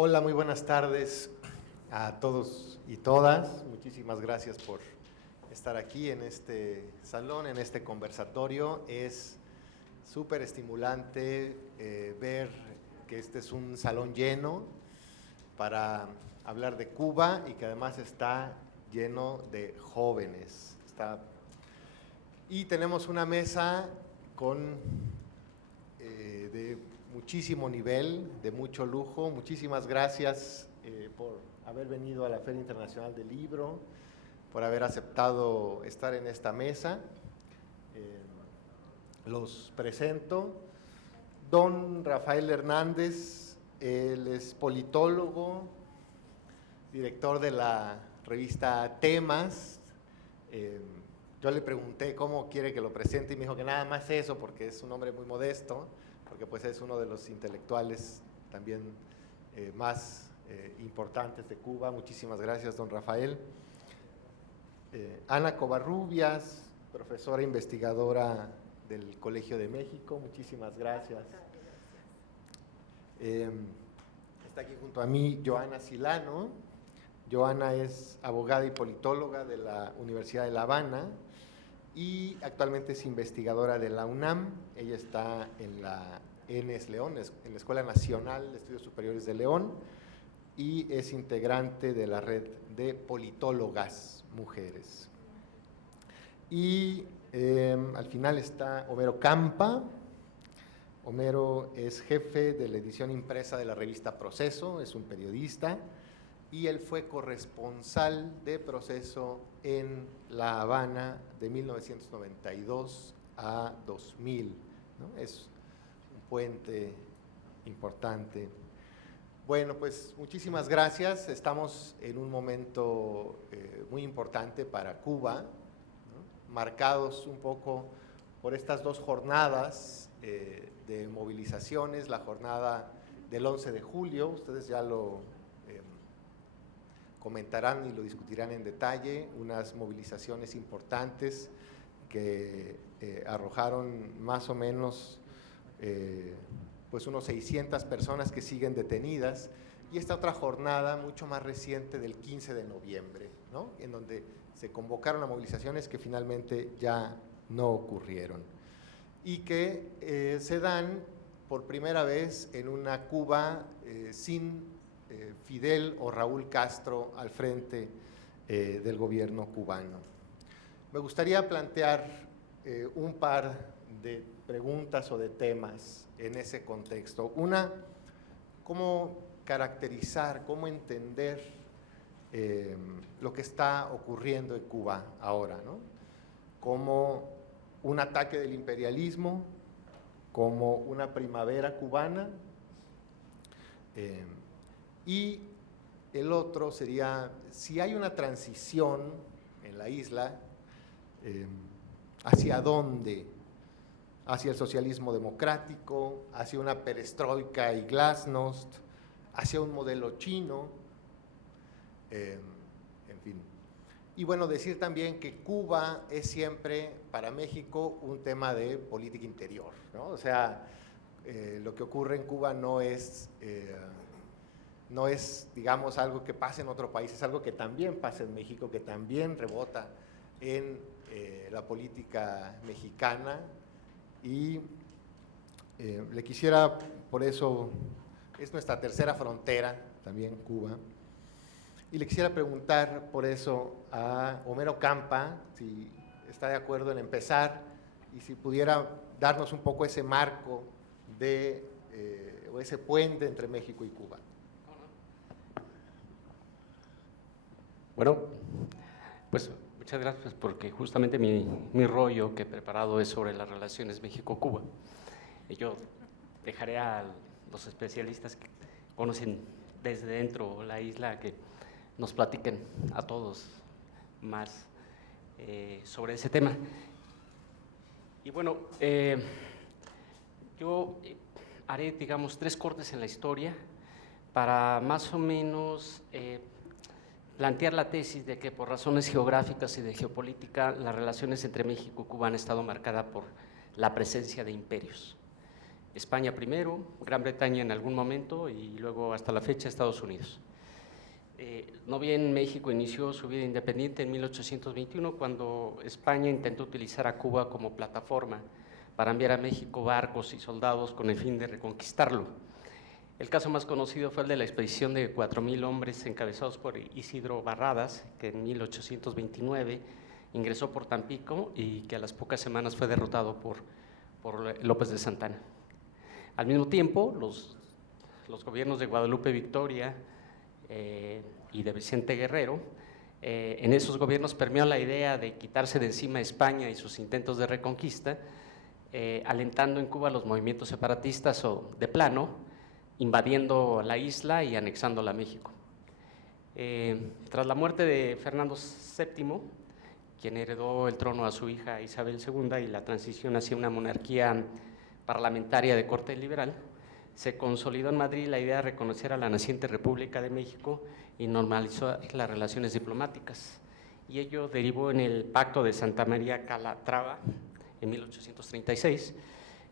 Hola, muy buenas tardes a todos y todas. Muchísimas gracias por estar aquí en este salón, en este conversatorio. Es súper estimulante ver que este es un salón lleno para hablar de Cuba y que además está lleno de jóvenes. Y tenemos una mesa de muchísimo nivel, de mucho lujo. Muchísimas gracias por haber venido a la Feria Internacional del Libro, por haber aceptado estar en esta mesa. Los presento. Don Rafael Hernández, él es politólogo, director de la revista Temas. Yo le pregunté cómo quiere que lo presente y me dijo que nada más eso, porque es un hombre muy modesto, porque pues es uno de los intelectuales también más importantes de Cuba. Muchísimas gracias, don Rafael. Ana Covarrubias, profesora investigadora del Colegio de México, muchísimas gracias. Está aquí junto a mí Joana Silano. Joana es abogada y politóloga de la Universidad de La Habana y actualmente es investigadora de la UNAM. Ella está en la ENES León, en la Escuela Nacional de Estudios Superiores de León, y es integrante de la red de politólogas mujeres. Y al final está Homero Campa. Homero es jefe de la edición impresa de la revista Proceso, es un periodista, y él fue corresponsal de Proceso en La Habana de 1992 a 2000, ¿no? Es un puente importante. Bueno, pues muchísimas gracias. Estamos en un momento muy importante para Cuba, ¿no? Marcados un poco por estas dos jornadas de movilizaciones, la jornada del 11 de julio, ustedes ya lo comentarán y lo discutirán en detalle, unas movilizaciones importantes que arrojaron más o menos pues unos 600 personas que siguen detenidas, y esta otra jornada mucho más reciente del 15 de noviembre, ¿no? En donde se convocaron a movilizaciones que finalmente ya no ocurrieron y que se dan por primera vez en una Cuba sin Fidel o Raúl Castro al frente del gobierno cubano. Me gustaría plantear un par de preguntas o de temas en ese contexto. Una, cómo caracterizar, cómo entender lo que está ocurriendo en Cuba ahora, ¿no? Como un ataque del imperialismo, como una primavera cubana, y el otro sería si hay una transición en la isla, ¿hacia dónde? Hacia el socialismo democrático, hacia una perestroika y glasnost, hacia un modelo chino, en fin. Y bueno, decir también que Cuba es siempre para México un tema de política interior, ¿no? O sea, lo que ocurre en Cuba no es, digamos, algo que pase en otro país, es algo que también pasa en México, que también rebota en la política mexicana. Y le quisiera, por eso, es nuestra tercera frontera, también Cuba, y le quisiera preguntar por eso a Homero Campa, si está de acuerdo en empezar, y si pudiera darnos un poco ese marco o ese puente entre México y Cuba. Bueno, pues muchas gracias, porque justamente mi rollo que he preparado es sobre las relaciones México-Cuba. Y yo dejaré a los especialistas que conocen desde dentro la isla que nos platiquen a todos más sobre ese tema. Y bueno, yo haré, digamos, 3 cortes en la historia para más o menos plantear la tesis de que por razones geográficas y de geopolítica las relaciones entre México y Cuba han estado marcadas por la presencia de imperios. España primero, Gran Bretaña en algún momento y luego hasta la fecha Estados Unidos. No bien México inició su vida independiente en 1821, cuando España intentó utilizar a Cuba como plataforma para enviar a México barcos y soldados con el fin de reconquistarlo. El caso más conocido fue el de la expedición de 4,000 hombres encabezados por Isidro Barradas, que en 1829 ingresó por Tampico y que a las pocas semanas fue derrotado por López de Santana. Al mismo tiempo, los gobiernos de Guadalupe Victoria y de Vicente Guerrero, en esos gobiernos permeó la idea de quitarse de encima a España y sus intentos de reconquista, alentando en Cuba los movimientos separatistas o, de plano, invadiendo la isla y anexándola a México. Tras la muerte de Fernando VII, quien heredó el trono a su hija Isabel II y la transición hacia una monarquía parlamentaria de corte liberal, se consolidó en Madrid la idea de reconocer a la naciente República de México y normalizar las relaciones diplomáticas. Y ello derivó en el Pacto de Santa María Calatrava en 1836,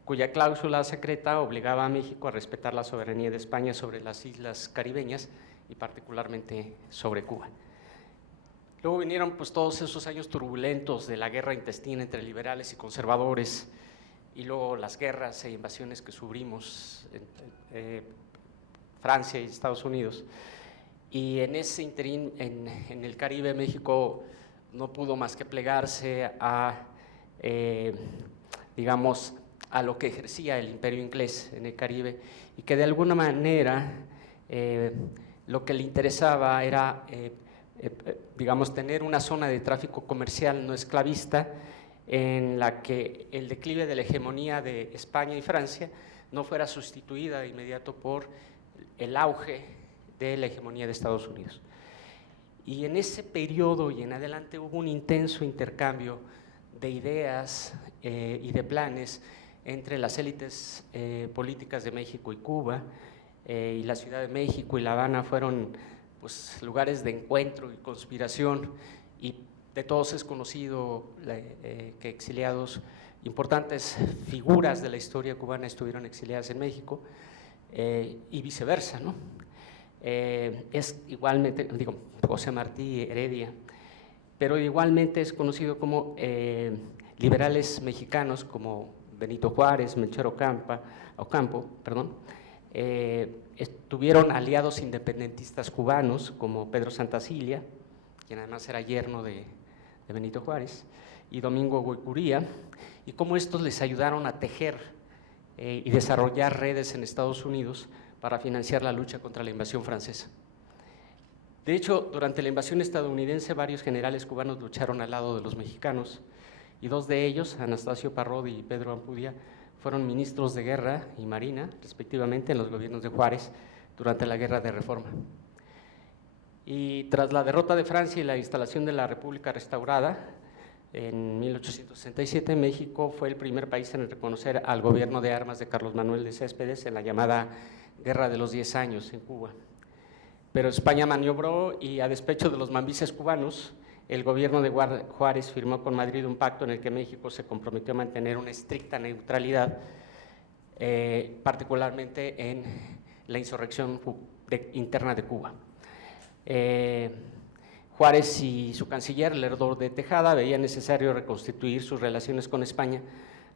cuya cláusula secreta obligaba a México a respetar la soberanía de España sobre las islas caribeñas y particularmente sobre Cuba. Luego vinieron pues todos esos años turbulentos de la guerra intestina entre liberales y conservadores, y luego las guerras e invasiones que sufrimos en Francia y Estados Unidos. Y en ese interín, en el Caribe, México no pudo más que plegarse a, digamos, a lo que ejercía el imperio inglés en el Caribe, y que de alguna manera lo que le interesaba era, digamos, tener una zona de tráfico comercial no esclavista, en la que el declive de la hegemonía de España y Francia no fuera sustituida de inmediato por el auge de la hegemonía de Estados Unidos. Y en ese periodo y en adelante hubo un intenso intercambio de ideas y de planes entre las élites políticas de México y Cuba, y la Ciudad de México y La Habana fueron pues, lugares de encuentro y conspiración, y de todos es conocido que exiliados, importantes figuras de la historia cubana estuvieron exiliadas en México y viceversa, ¿no? Es igualmente, digo, José Martí Heredia, pero igualmente es conocido como liberales mexicanos como Benito Juárez, Melchor Ocampo, tuvieron aliados independentistas cubanos como Pedro Santacilia, quien además era yerno de Benito Juárez, y Domingo Goycuría, y cómo estos les ayudaron a tejer y desarrollar redes en Estados Unidos para financiar la lucha contra la invasión francesa. De hecho, durante la invasión estadounidense, varios generales cubanos lucharon al lado de los mexicanos, y dos de ellos, Anastasio Parrodi y Pedro Ampudia, fueron ministros de Guerra y Marina, respectivamente, en los gobiernos de Juárez durante la Guerra de Reforma. Y tras la derrota de Francia y la instalación de la República restaurada, en 1867, México fue el primer país en reconocer al gobierno de armas de Carlos Manuel de Céspedes en la llamada Guerra de los 10 años en Cuba. Pero España maniobró y, a despecho de los mambises cubanos, el gobierno de Juárez firmó con Madrid un pacto en el que México se comprometió a mantener una estricta neutralidad, particularmente en la insurrección interna de Cuba. Juárez y su canciller, Lerdo de Tejada, veían necesario reconstituir sus relaciones con España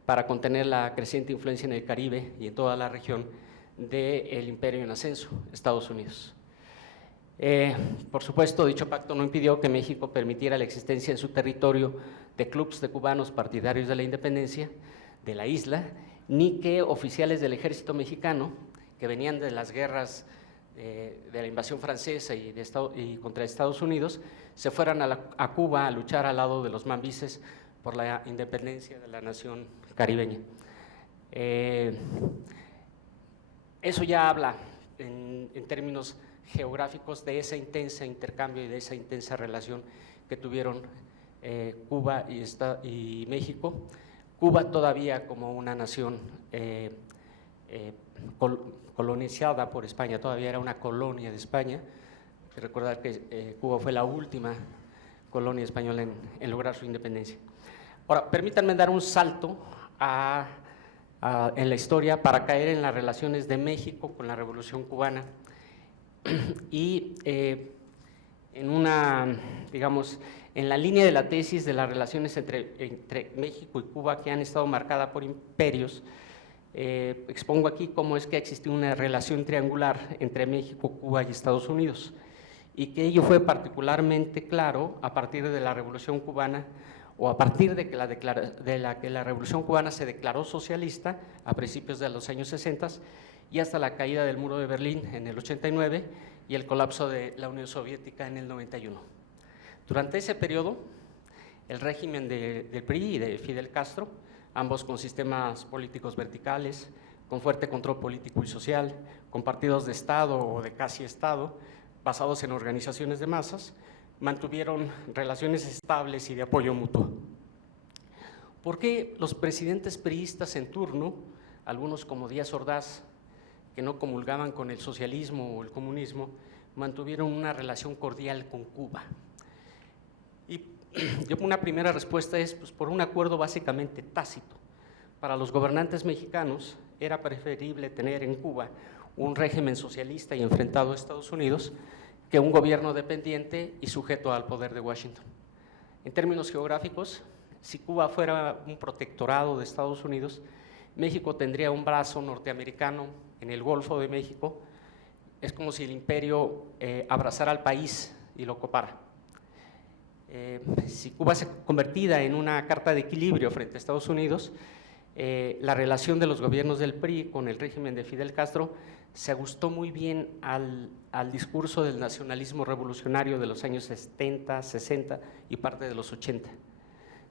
para contener la creciente influencia en el Caribe y en toda la región del imperio en ascenso, Estados Unidos. Por supuesto, dicho pacto no impidió que México permitiera la existencia en su territorio de clubes de cubanos partidarios de la independencia de la isla, ni que oficiales del ejército mexicano que venían de las guerras de la invasión francesa y contra Estados Unidos se fueran a Cuba a luchar al lado de los mambises por la independencia de la nación caribeña. Eso ya habla en términos geográficos de ese intenso intercambio y de esa intensa relación que tuvieron Cuba y México. Cuba todavía como una nación colonizada por España, todavía era una colonia de España. Hay que recordar que Cuba fue la última colonia española en lograr su independencia. Ahora, permítanme dar un salto a en la historia para caer en las relaciones de México con la Revolución Cubana y digamos, en la línea de la tesis de las relaciones entre México y Cuba, que han estado marcadas por imperios, expongo aquí cómo es que existió una relación triangular entre México, Cuba y Estados Unidos, y que ello fue particularmente claro a partir de la Revolución Cubana, o a partir de que la Revolución Cubana se declaró socialista a principios de los años 60 y hasta la caída del muro de Berlín en el 89 y el colapso de la Unión Soviética en el 91. Durante ese periodo, el régimen del PRI y de Fidel Castro, ambos con sistemas políticos verticales, con fuerte control político y social, con partidos de Estado o de casi Estado, basados en organizaciones de masas, mantuvieron relaciones estables y de apoyo mutuo. ¿Por qué los presidentes priistas en turno, algunos como Díaz Ordaz, que no comulgaban con el socialismo o el comunismo, mantuvieron una relación cordial con Cuba? Y una primera respuesta es pues, por un acuerdo básicamente tácito. Para los gobernantes mexicanos era preferible tener en Cuba un régimen socialista y enfrentado a Estados Unidos que un gobierno dependiente y sujeto al poder de Washington. En términos geográficos, si Cuba fuera un protectorado de Estados Unidos, México tendría un brazo norteamericano en el Golfo de México. Es como si el imperio abrazara al país y lo copara. Si Cuba se convertida en una carta de equilibrio frente a Estados Unidos, la relación de los gobiernos del PRI con el régimen de Fidel Castro se ajustó muy bien al discurso del nacionalismo revolucionario de los años 70, 60 y parte de los 80.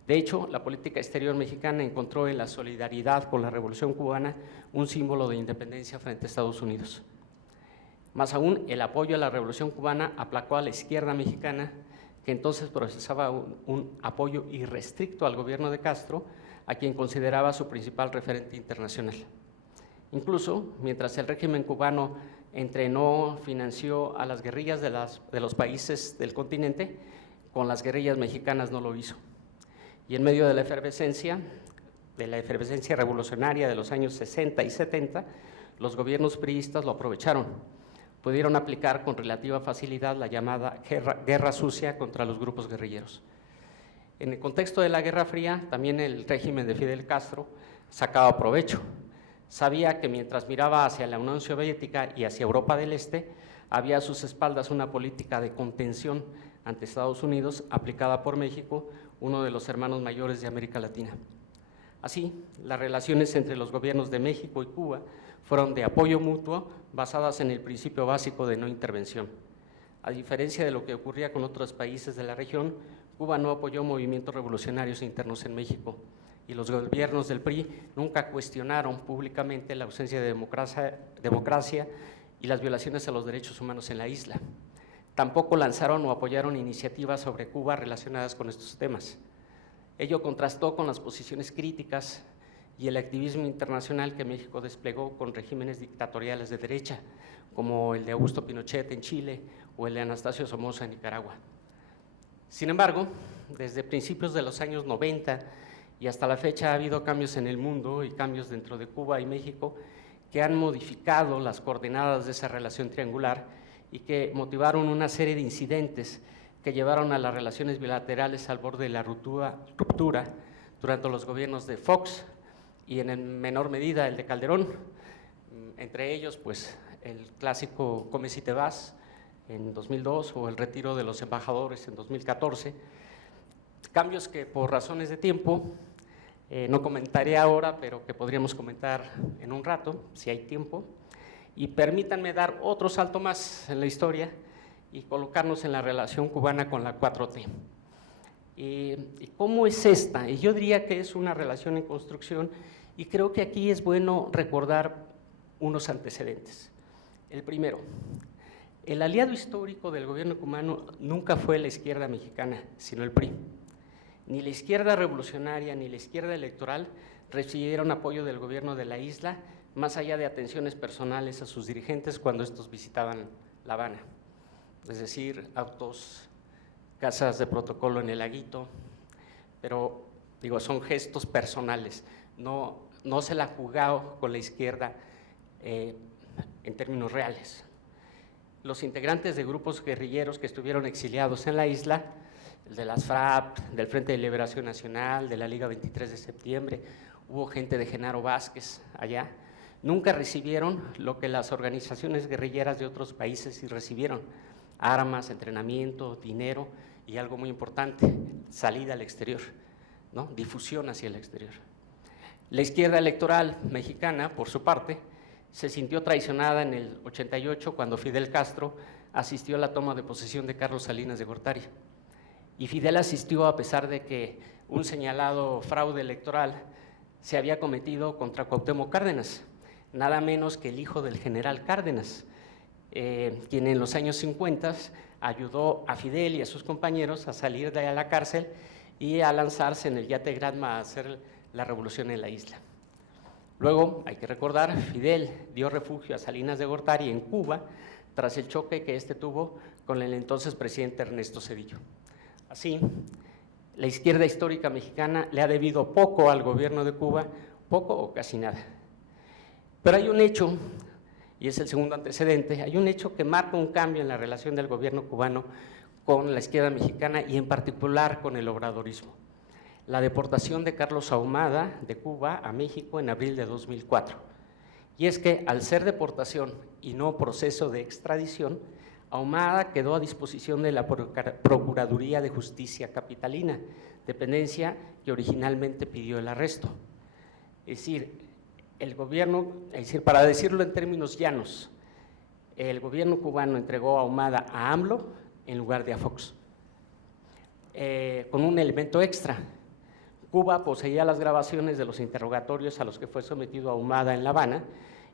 De hecho, la política exterior mexicana encontró en la solidaridad con la Revolución Cubana un símbolo de independencia frente a Estados Unidos. Más aún, el apoyo a la Revolución Cubana aplacó a la izquierda mexicana, que entonces procesaba un apoyo irrestricto al gobierno de Castro, a quien consideraba su principal referente internacional. Incluso, mientras el régimen cubano entrenó, financió a las guerrillas de los países del continente, con las guerrillas mexicanas no lo hizo. Y en medio de la efervescencia revolucionaria de los años 60 y 70, los gobiernos priistas lo aprovecharon. Pudieron aplicar con relativa facilidad la llamada guerra sucia contra los grupos guerrilleros. En el contexto de la Guerra Fría, también el régimen de Fidel Castro sacaba provecho. Sabía que mientras miraba hacia la Unión Soviética y hacia Europa del Este, había a sus espaldas una política de contención ante Estados Unidos aplicada por México, uno de los hermanos mayores de América Latina. Así, las relaciones entre los gobiernos de México y Cuba fueron de apoyo mutuo, basadas en el principio básico de no intervención. A diferencia de lo que ocurría con otros países de la región, Cuba no apoyó movimientos revolucionarios internos en México, y los gobiernos del PRI nunca cuestionaron públicamente la ausencia de democracia y las violaciones a los derechos humanos en la isla. Tampoco lanzaron o apoyaron iniciativas sobre Cuba relacionadas con estos temas. Ello contrastó con las posiciones críticas y el activismo internacional que México desplegó con regímenes dictatoriales de derecha, como el de Augusto Pinochet en Chile o el de Anastasio Somoza en Nicaragua. Sin embargo, desde principios de los años 90 y hasta la fecha ha habido cambios en el mundo y cambios dentro de Cuba y México que han modificado las coordenadas de esa relación triangular y que motivaron una serie de incidentes que llevaron a las relaciones bilaterales al borde de la ruptura durante los gobiernos de Fox y en menor medida el de Calderón, entre ellos pues el clásico Come si te vas en 2002 o el retiro de los embajadores en 2014, cambios que por razones de tiempo no comentaré ahora, pero que podríamos comentar en un rato, si hay tiempo, y permítanme dar otro salto más en la historia y colocarnos en la relación cubana con la 4T. ¿Y cómo es esta? Y yo diría que es una relación en construcción, y creo que aquí es bueno recordar unos antecedentes. El primero, el aliado histórico del gobierno cubano nunca fue la izquierda mexicana, sino el PRI. Ni la izquierda revolucionaria ni la izquierda electoral recibieron apoyo del gobierno de la isla, más allá de atenciones personales a sus dirigentes cuando estos visitaban La Habana. Es decir, autos, casas de protocolo en el Laguito, pero digo, son gestos personales, no no se la ha jugado con la izquierda en términos reales. Los integrantes de grupos guerrilleros que estuvieron exiliados en la isla, de las FRAP, del Frente de Liberación Nacional, de la Liga 23 de Septiembre, hubo gente de Genaro Vázquez allá, nunca recibieron lo que las organizaciones guerrilleras de otros países sí recibieron: armas, entrenamiento, dinero y algo muy importante, salida al exterior, ¿no? Difusión hacia el exterior. La izquierda electoral mexicana, por su parte, se sintió traicionada en el 88 cuando Fidel Castro asistió a la toma de posesión de Carlos Salinas de Gortari. Y Fidel asistió a pesar de que un señalado fraude electoral se había cometido contra Cuauhtémoc Cárdenas, nada menos que el hijo del general Cárdenas, quien en los años 50 ayudó a Fidel y a sus compañeros a salir de la cárcel y a lanzarse en el yate Granma a hacer la revolución en la isla. Luego, hay que recordar, Fidel dio refugio a Salinas de Gortari en Cuba tras el choque que éste tuvo con el entonces presidente Ernesto Zedillo. Así, la izquierda histórica mexicana le ha debido poco al gobierno de Cuba, poco o casi nada. Pero hay un hecho, y es el segundo antecedente, hay un hecho que marca un cambio en la relación del gobierno cubano con la izquierda mexicana y en particular con el obradorismo: la deportación de Carlos Ahumada de Cuba a México en abril de 2004. Y es que al ser deportación y no proceso de extradición, Ahumada quedó a disposición de la Procuraduría de Justicia Capitalina, dependencia que originalmente pidió el arresto. Es decir, el gobierno, para decirlo en términos llanos, el gobierno cubano entregó a Ahumada a AMLO en lugar de a Fox, con un elemento extra. Cuba poseía las grabaciones de los interrogatorios a los que fue sometido Ahumada en La Habana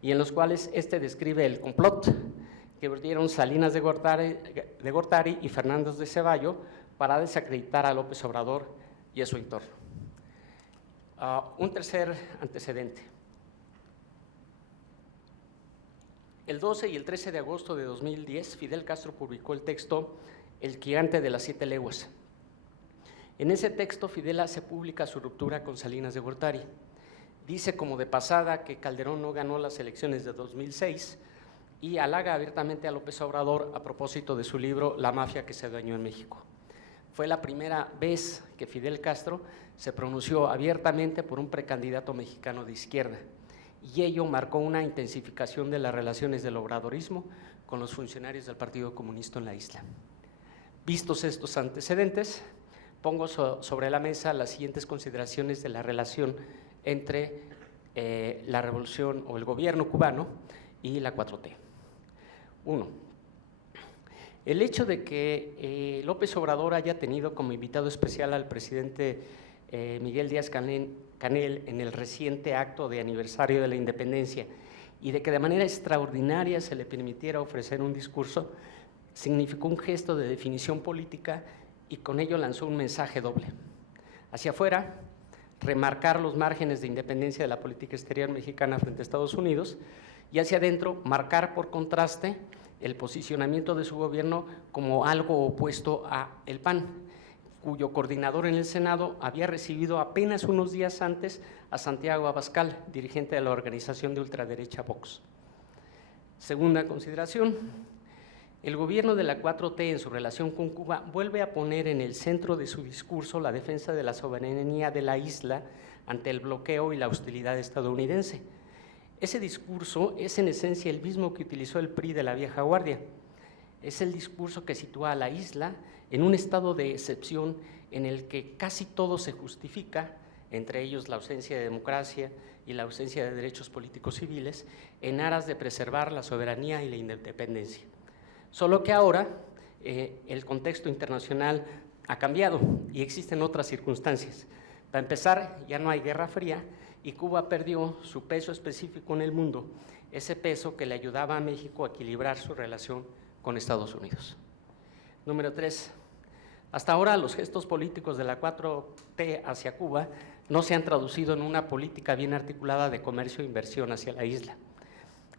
y en los cuales este describe el complot que urdieron Salinas de Gortari y Fernández de Ceballo para desacreditar a López Obrador y a su entorno. Un tercer antecedente. El 12 y el 13 de agosto de 2010, Fidel Castro publicó el texto El gigante de las 7 leguas. En ese texto, Fidel hace pública su ruptura con Salinas de Gortari. Dice como de pasada que Calderón no ganó las elecciones de 2006 y halaga abiertamente a López Obrador a propósito de su libro La mafia que se adueñó en México. Fue la primera vez que Fidel Castro se pronunció abiertamente por un precandidato mexicano de izquierda, y ello marcó una intensificación de las relaciones del obradorismo con los funcionarios del Partido Comunista en la isla. Vistos estos antecedentes, pongo sobre la mesa las siguientes consideraciones de la relación entre la revolución o el gobierno cubano y la 4T. 1. El hecho de que López Obrador haya tenido como invitado especial al presidente Miguel Díaz-Canel en el reciente acto de aniversario de la independencia y de que de manera extraordinaria se le permitiera ofrecer un discurso, significó un gesto de definición política y con ello lanzó un mensaje doble. Hacia afuera, remarcar los márgenes de independencia de la política exterior mexicana frente a Estados Unidos, y hacia adentro, marcar por contraste el posicionamiento de su gobierno como algo opuesto a el PAN, cuyo coordinador en el Senado había recibido apenas unos días antes a Santiago Abascal, dirigente de la organización de ultraderecha Vox. Segunda consideración: el gobierno de la 4T en su relación con Cuba vuelve a poner en el centro de su discurso la defensa de la soberanía de la isla ante el bloqueo y la hostilidad estadounidense. Ese discurso es en esencia el mismo que utilizó el PRI de la vieja guardia. Es el discurso que sitúa a la isla en un estado de excepción en el que casi todo se justifica, entre ellos la ausencia de democracia y la ausencia de derechos políticos civiles, en aras de preservar la soberanía y la independencia. Solo que ahora el contexto internacional ha cambiado y existen otras circunstancias. Para empezar, ya no hay Guerra Fría y Cuba perdió su peso específico en el mundo, ese peso que le ayudaba a México a equilibrar su relación con Estados Unidos. Número 3. Hasta ahora los gestos políticos de la 4T hacia Cuba no se han traducido en una política bien articulada de comercio e inversión hacia la isla.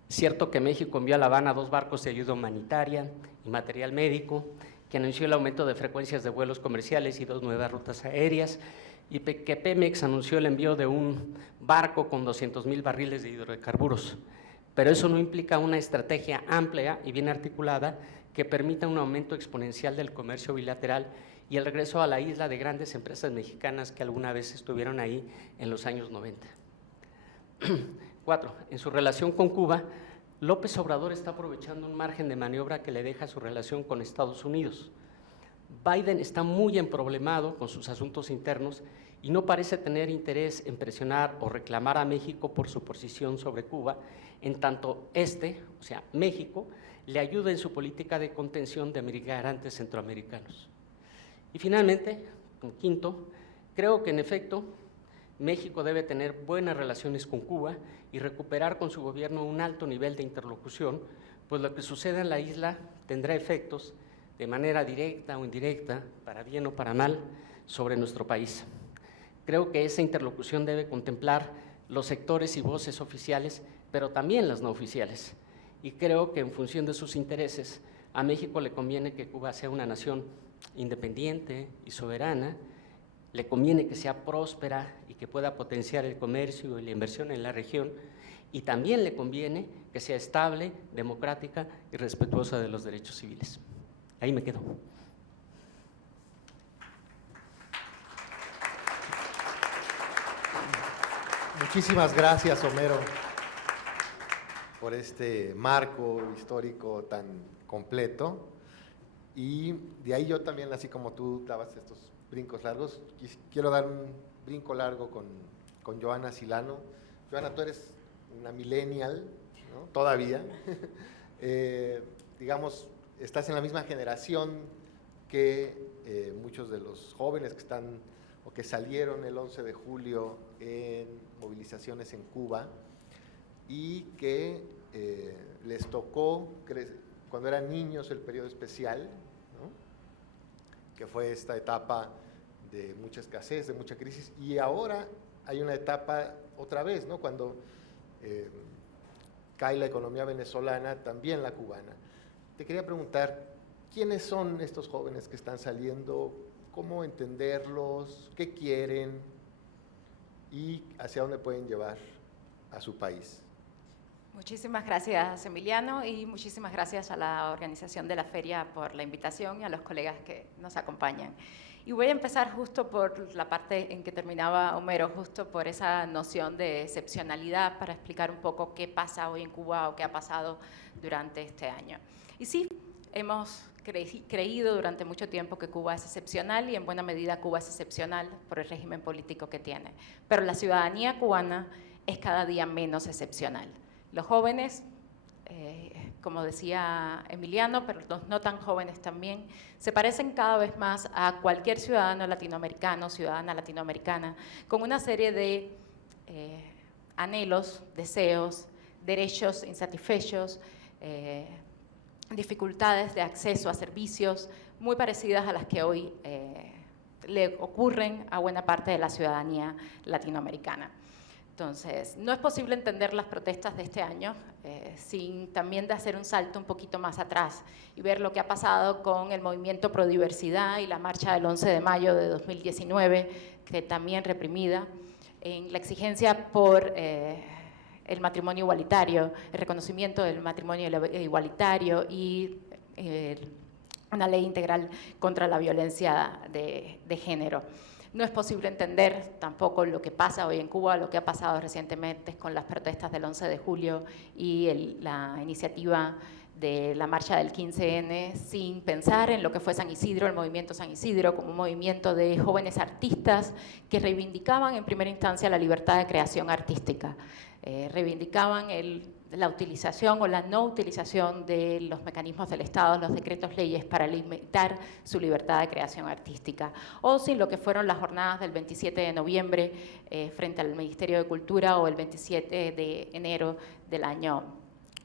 Es cierto que México envió a La Habana 2 barcos de ayuda humanitaria y material médico, que anunció el aumento de frecuencias de vuelos comerciales y 2 nuevas rutas aéreas, y que Pemex anunció el envío de un barco con 200,000 barriles de hidrocarburos. Pero eso no implica una estrategia amplia y bien articulada que permita un aumento exponencial del comercio bilateral y el regreso a la isla de grandes empresas mexicanas que alguna vez estuvieron ahí en los años 90. 4. En su relación con Cuba, López Obrador está aprovechando un margen de maniobra que le deja su relación con Estados Unidos. Biden está muy emproblemado con sus asuntos internos y no parece tener interés en presionar o reclamar a México por su posición sobre Cuba, en tanto o sea, México, le ayuda en su política de contención de migrantes centroamericanos. Y finalmente, quinto, creo que en efecto México debe tener buenas relaciones con Cuba y recuperar con su gobierno un alto nivel de interlocución, pues lo que suceda en la isla tendrá efectos de manera directa o indirecta, para bien o para mal, sobre nuestro país. Creo que esa interlocución debe contemplar los sectores y voces oficiales, pero también las no oficiales. Y creo que en función de sus intereses, a México le conviene que Cuba sea una nación independiente y soberana, le conviene que sea próspera y que pueda potenciar el comercio y la inversión en la región, y también le conviene que sea estable, democrática y respetuosa de los derechos civiles. Ahí me quedo. Muchísimas gracias, Homero, por este marco histórico tan completo. Y de ahí yo también, así como tú dabas estos brincos largos, quiero dar un brinco largo con Johanna Silano. Johanna, tú eres una millennial, ¿no? Todavía. Digamos, estás en la misma generación que muchos de los jóvenes que están o que salieron el 11 de julio en movilizaciones en Cuba y que les tocó cuando eran niños el periodo especial, ¿no? Que fue esta etapa de mucha escasez, de mucha crisis, y ahora hay una etapa otra vez, ¿no? Cuando cae la economía venezolana, también la cubana. Te quería preguntar, ¿quiénes son estos jóvenes que están saliendo? ¿Cómo entenderlos? ¿Qué quieren? ¿Y hacia dónde pueden llevar a su país? Muchísimas gracias, Emiliano, y muchísimas gracias a la organización de la feria por la invitación y a los colegas que nos acompañan. Y voy a empezar justo por la parte en que terminaba Homero, justo por esa noción de excepcionalidad, para explicar un poco qué pasa hoy en Cuba o qué ha pasado durante este año. Y sí, hemos creído durante mucho tiempo que Cuba es excepcional, y en buena medida Cuba es excepcional por el régimen político que tiene. Pero la ciudadanía cubana es cada día menos excepcional. Los jóvenes, como decía Emiliano, pero los no tan jóvenes también, se parecen cada vez más a cualquier ciudadano latinoamericano, ciudadana latinoamericana, con una serie de anhelos, deseos, derechos insatisfechos, dificultades de acceso a servicios muy parecidas a las que hoy le ocurren a buena parte de la ciudadanía latinoamericana. Entonces, no es posible entender las protestas de este año sin también de hacer un salto un poquito más atrás y ver lo que ha pasado con el movimiento pro diversidad y la marcha del 11 de mayo de 2019, que también reprimida, en la exigencia por el matrimonio igualitario, el reconocimiento del matrimonio igualitario y una ley integral contra la violencia de género. No es posible entender tampoco lo que pasa hoy en Cuba, lo que ha pasado recientemente con las protestas del 11 de julio y la iniciativa de la marcha del 15N, sin pensar en lo que fue San Isidro, el movimiento San Isidro, como un movimiento de jóvenes artistas que reivindicaban en primera instancia la libertad de creación artística, reivindicaban la utilización o la no utilización de los mecanismos del Estado, los decretos leyes, para limitar su libertad de creación artística, o sin lo que fueron las jornadas del 27 de noviembre frente al Ministerio de Cultura, o el 27 de enero del año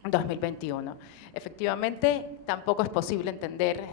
2021. Efectivamente, tampoco es posible entender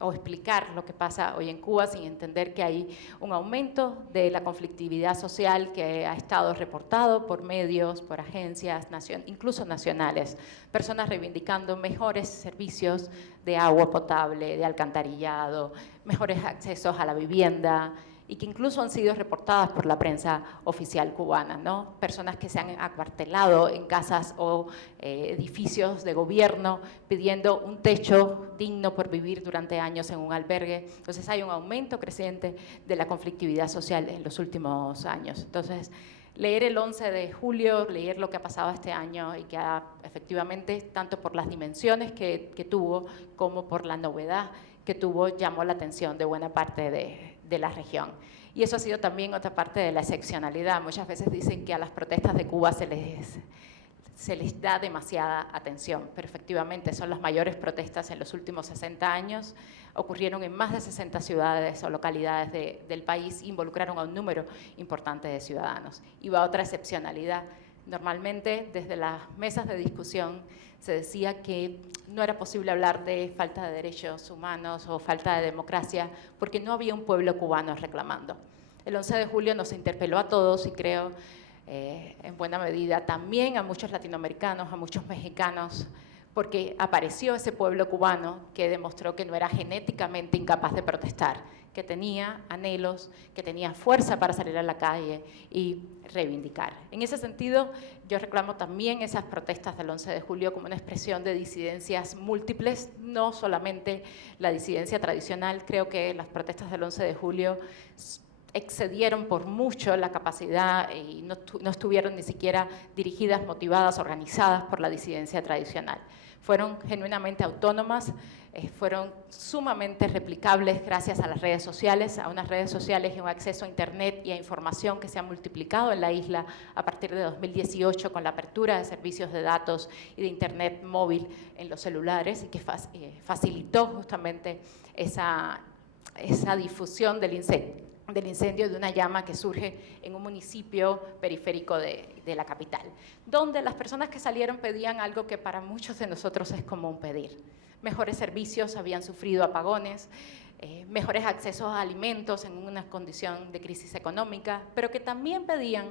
o explicar lo que pasa hoy en Cuba sin entender que hay un aumento de la conflictividad social que ha estado reportado por medios, por agencias, incluso nacionales. Personas reivindicando mejores servicios de agua potable, de alcantarillado, mejores accesos a la vivienda, y que incluso han sido reportadas por la prensa oficial cubana, ¿no? Personas que se han acuartelado en casas o edificios de gobierno pidiendo un techo digno por vivir durante años en un albergue. Entonces hay un aumento creciente de la conflictividad social en los últimos años. Entonces, leer el 11 de julio, leer lo que ha pasado este año y que efectivamente, tanto por las dimensiones que tuvo como por la novedad que tuvo, llamó la atención de buena parte de la región. Y eso ha sido también otra parte de la excepcionalidad. Muchas veces dicen que a las protestas de Cuba se les da demasiada atención, pero efectivamente son las mayores protestas en los últimos 60 años, ocurrieron en más de 60 ciudades o localidades del país, involucraron a un número importante de ciudadanos. Y va otra excepcionalidad. Normalmente, desde las mesas de discusión, se decía que no era posible hablar de falta de derechos humanos o falta de democracia porque no había un pueblo cubano reclamando. El 11 de julio nos interpeló a todos y creo, en buena medida, también a muchos latinoamericanos, a muchos mexicanos, porque apareció ese pueblo cubano que demostró que no era genéticamente incapaz de protestar, que tenía anhelos, que tenía fuerza para salir a la calle y reivindicar. En ese sentido, yo reclamo también esas protestas del 11 de julio como una expresión de disidencias múltiples, no solamente la disidencia tradicional. Creo que las protestas del 11 de julio excedieron por mucho la capacidad y no estuvieron ni siquiera dirigidas, motivadas, organizadas por la disidencia tradicional. Fueron genuinamente autónomas, fueron sumamente replicables gracias a las redes sociales, a unas redes sociales y un acceso a Internet y a información que se ha multiplicado en la isla a partir de 2018 con la apertura de servicios de datos y de Internet móvil en los celulares y que facilitó justamente esa difusión del incendio de una llama que surge en un municipio periférico de la capital, donde las personas que salieron pedían algo que para muchos de nosotros es común pedir. Mejores servicios, habían sufrido apagones, mejores accesos a alimentos en una condición de crisis económica, pero que también pedían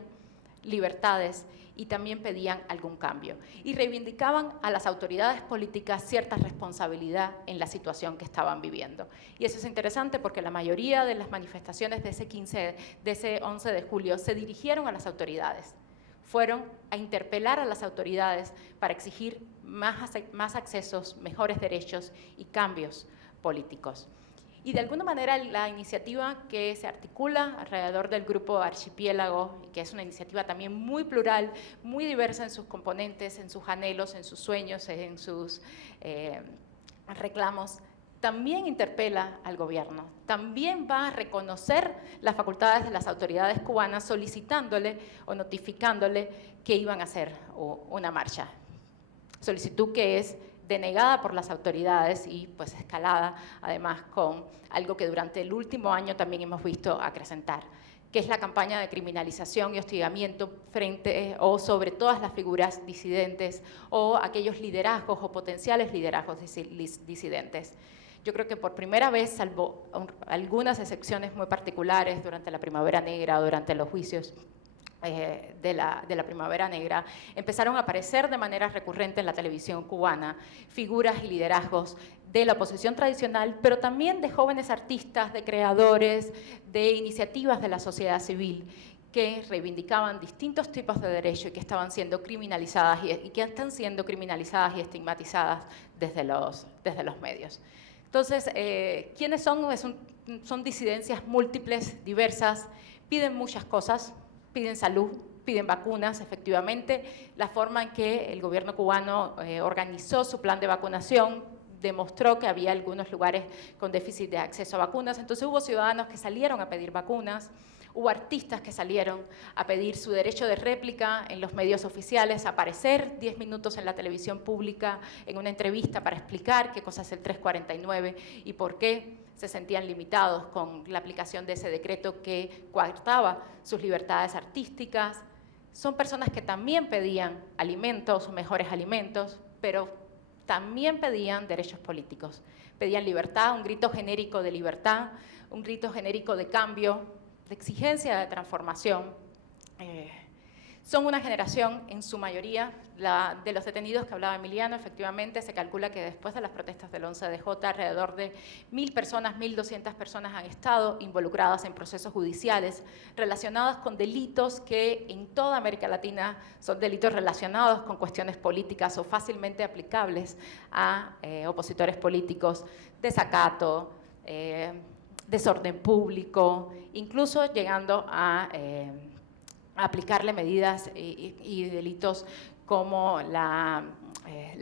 libertades y también pedían algún cambio. Y reivindicaban a las autoridades políticas cierta responsabilidad en la situación que estaban viviendo. Y eso es interesante porque la mayoría de las manifestaciones de ese 11 de julio se dirigieron a las autoridades. Fueron a interpelar a las autoridades para exigir más accesos, mejores derechos y cambios políticos. Y de alguna manera la iniciativa que se articula alrededor del grupo Archipiélago, que es una iniciativa también muy plural, muy diversa en sus componentes, en sus anhelos, en sus sueños, en sus reclamos, también interpela al gobierno, también va a reconocer las facultades de las autoridades cubanas solicitándole o notificándole que iban a hacer una marcha. Solicitud que es denegada por las autoridades y pues escalada además con algo que durante el último año también hemos visto acrecentar, que es la campaña de criminalización y hostigamiento frente o sobre todas las figuras disidentes o aquellos liderazgos o potenciales liderazgos disidentes. Yo creo que por primera vez, salvo algunas excepciones muy particulares durante la Primavera Negra o durante los juicios de la Primavera Negra, empezaron a aparecer de manera recurrente en la televisión cubana figuras y liderazgos de la oposición tradicional, pero también de jóvenes artistas, de creadores, de iniciativas de la sociedad civil que reivindicaban distintos tipos de derechos y que estaban siendo criminalizadas y que están siendo criminalizadas y estigmatizadas desde los medios. Entonces, ¿quiénes son? Son disidencias múltiples, diversas, piden muchas cosas, piden salud, piden vacunas, efectivamente. La forma en que el gobierno cubano organizó su plan de vacunación demostró que había algunos lugares con déficit de acceso a vacunas. Entonces hubo ciudadanos que salieron a pedir vacunas, hubo artistas que salieron a pedir su derecho de réplica en los medios oficiales, a aparecer 10 minutos en la televisión pública en una entrevista para explicar qué cosa es el 349 y por qué se sentían limitados con la aplicación de ese decreto que coartaba sus libertades artísticas. Son personas que también pedían alimentos, mejores alimentos, pero también pedían derechos políticos. Pedían libertad, un grito genérico de libertad, un grito genérico de cambio, de exigencia de transformación. Son una generación, en su mayoría, de los detenidos que hablaba Emiliano. Efectivamente, se calcula que después de las protestas del 11DJ, alrededor de 1.000 personas, 1.200 personas han estado involucradas en procesos judiciales relacionados con delitos que en toda América Latina son delitos relacionados con cuestiones políticas o fácilmente aplicables a opositores políticos, desacato, desorden público, incluso llegando a aplicarle medidas y delitos como la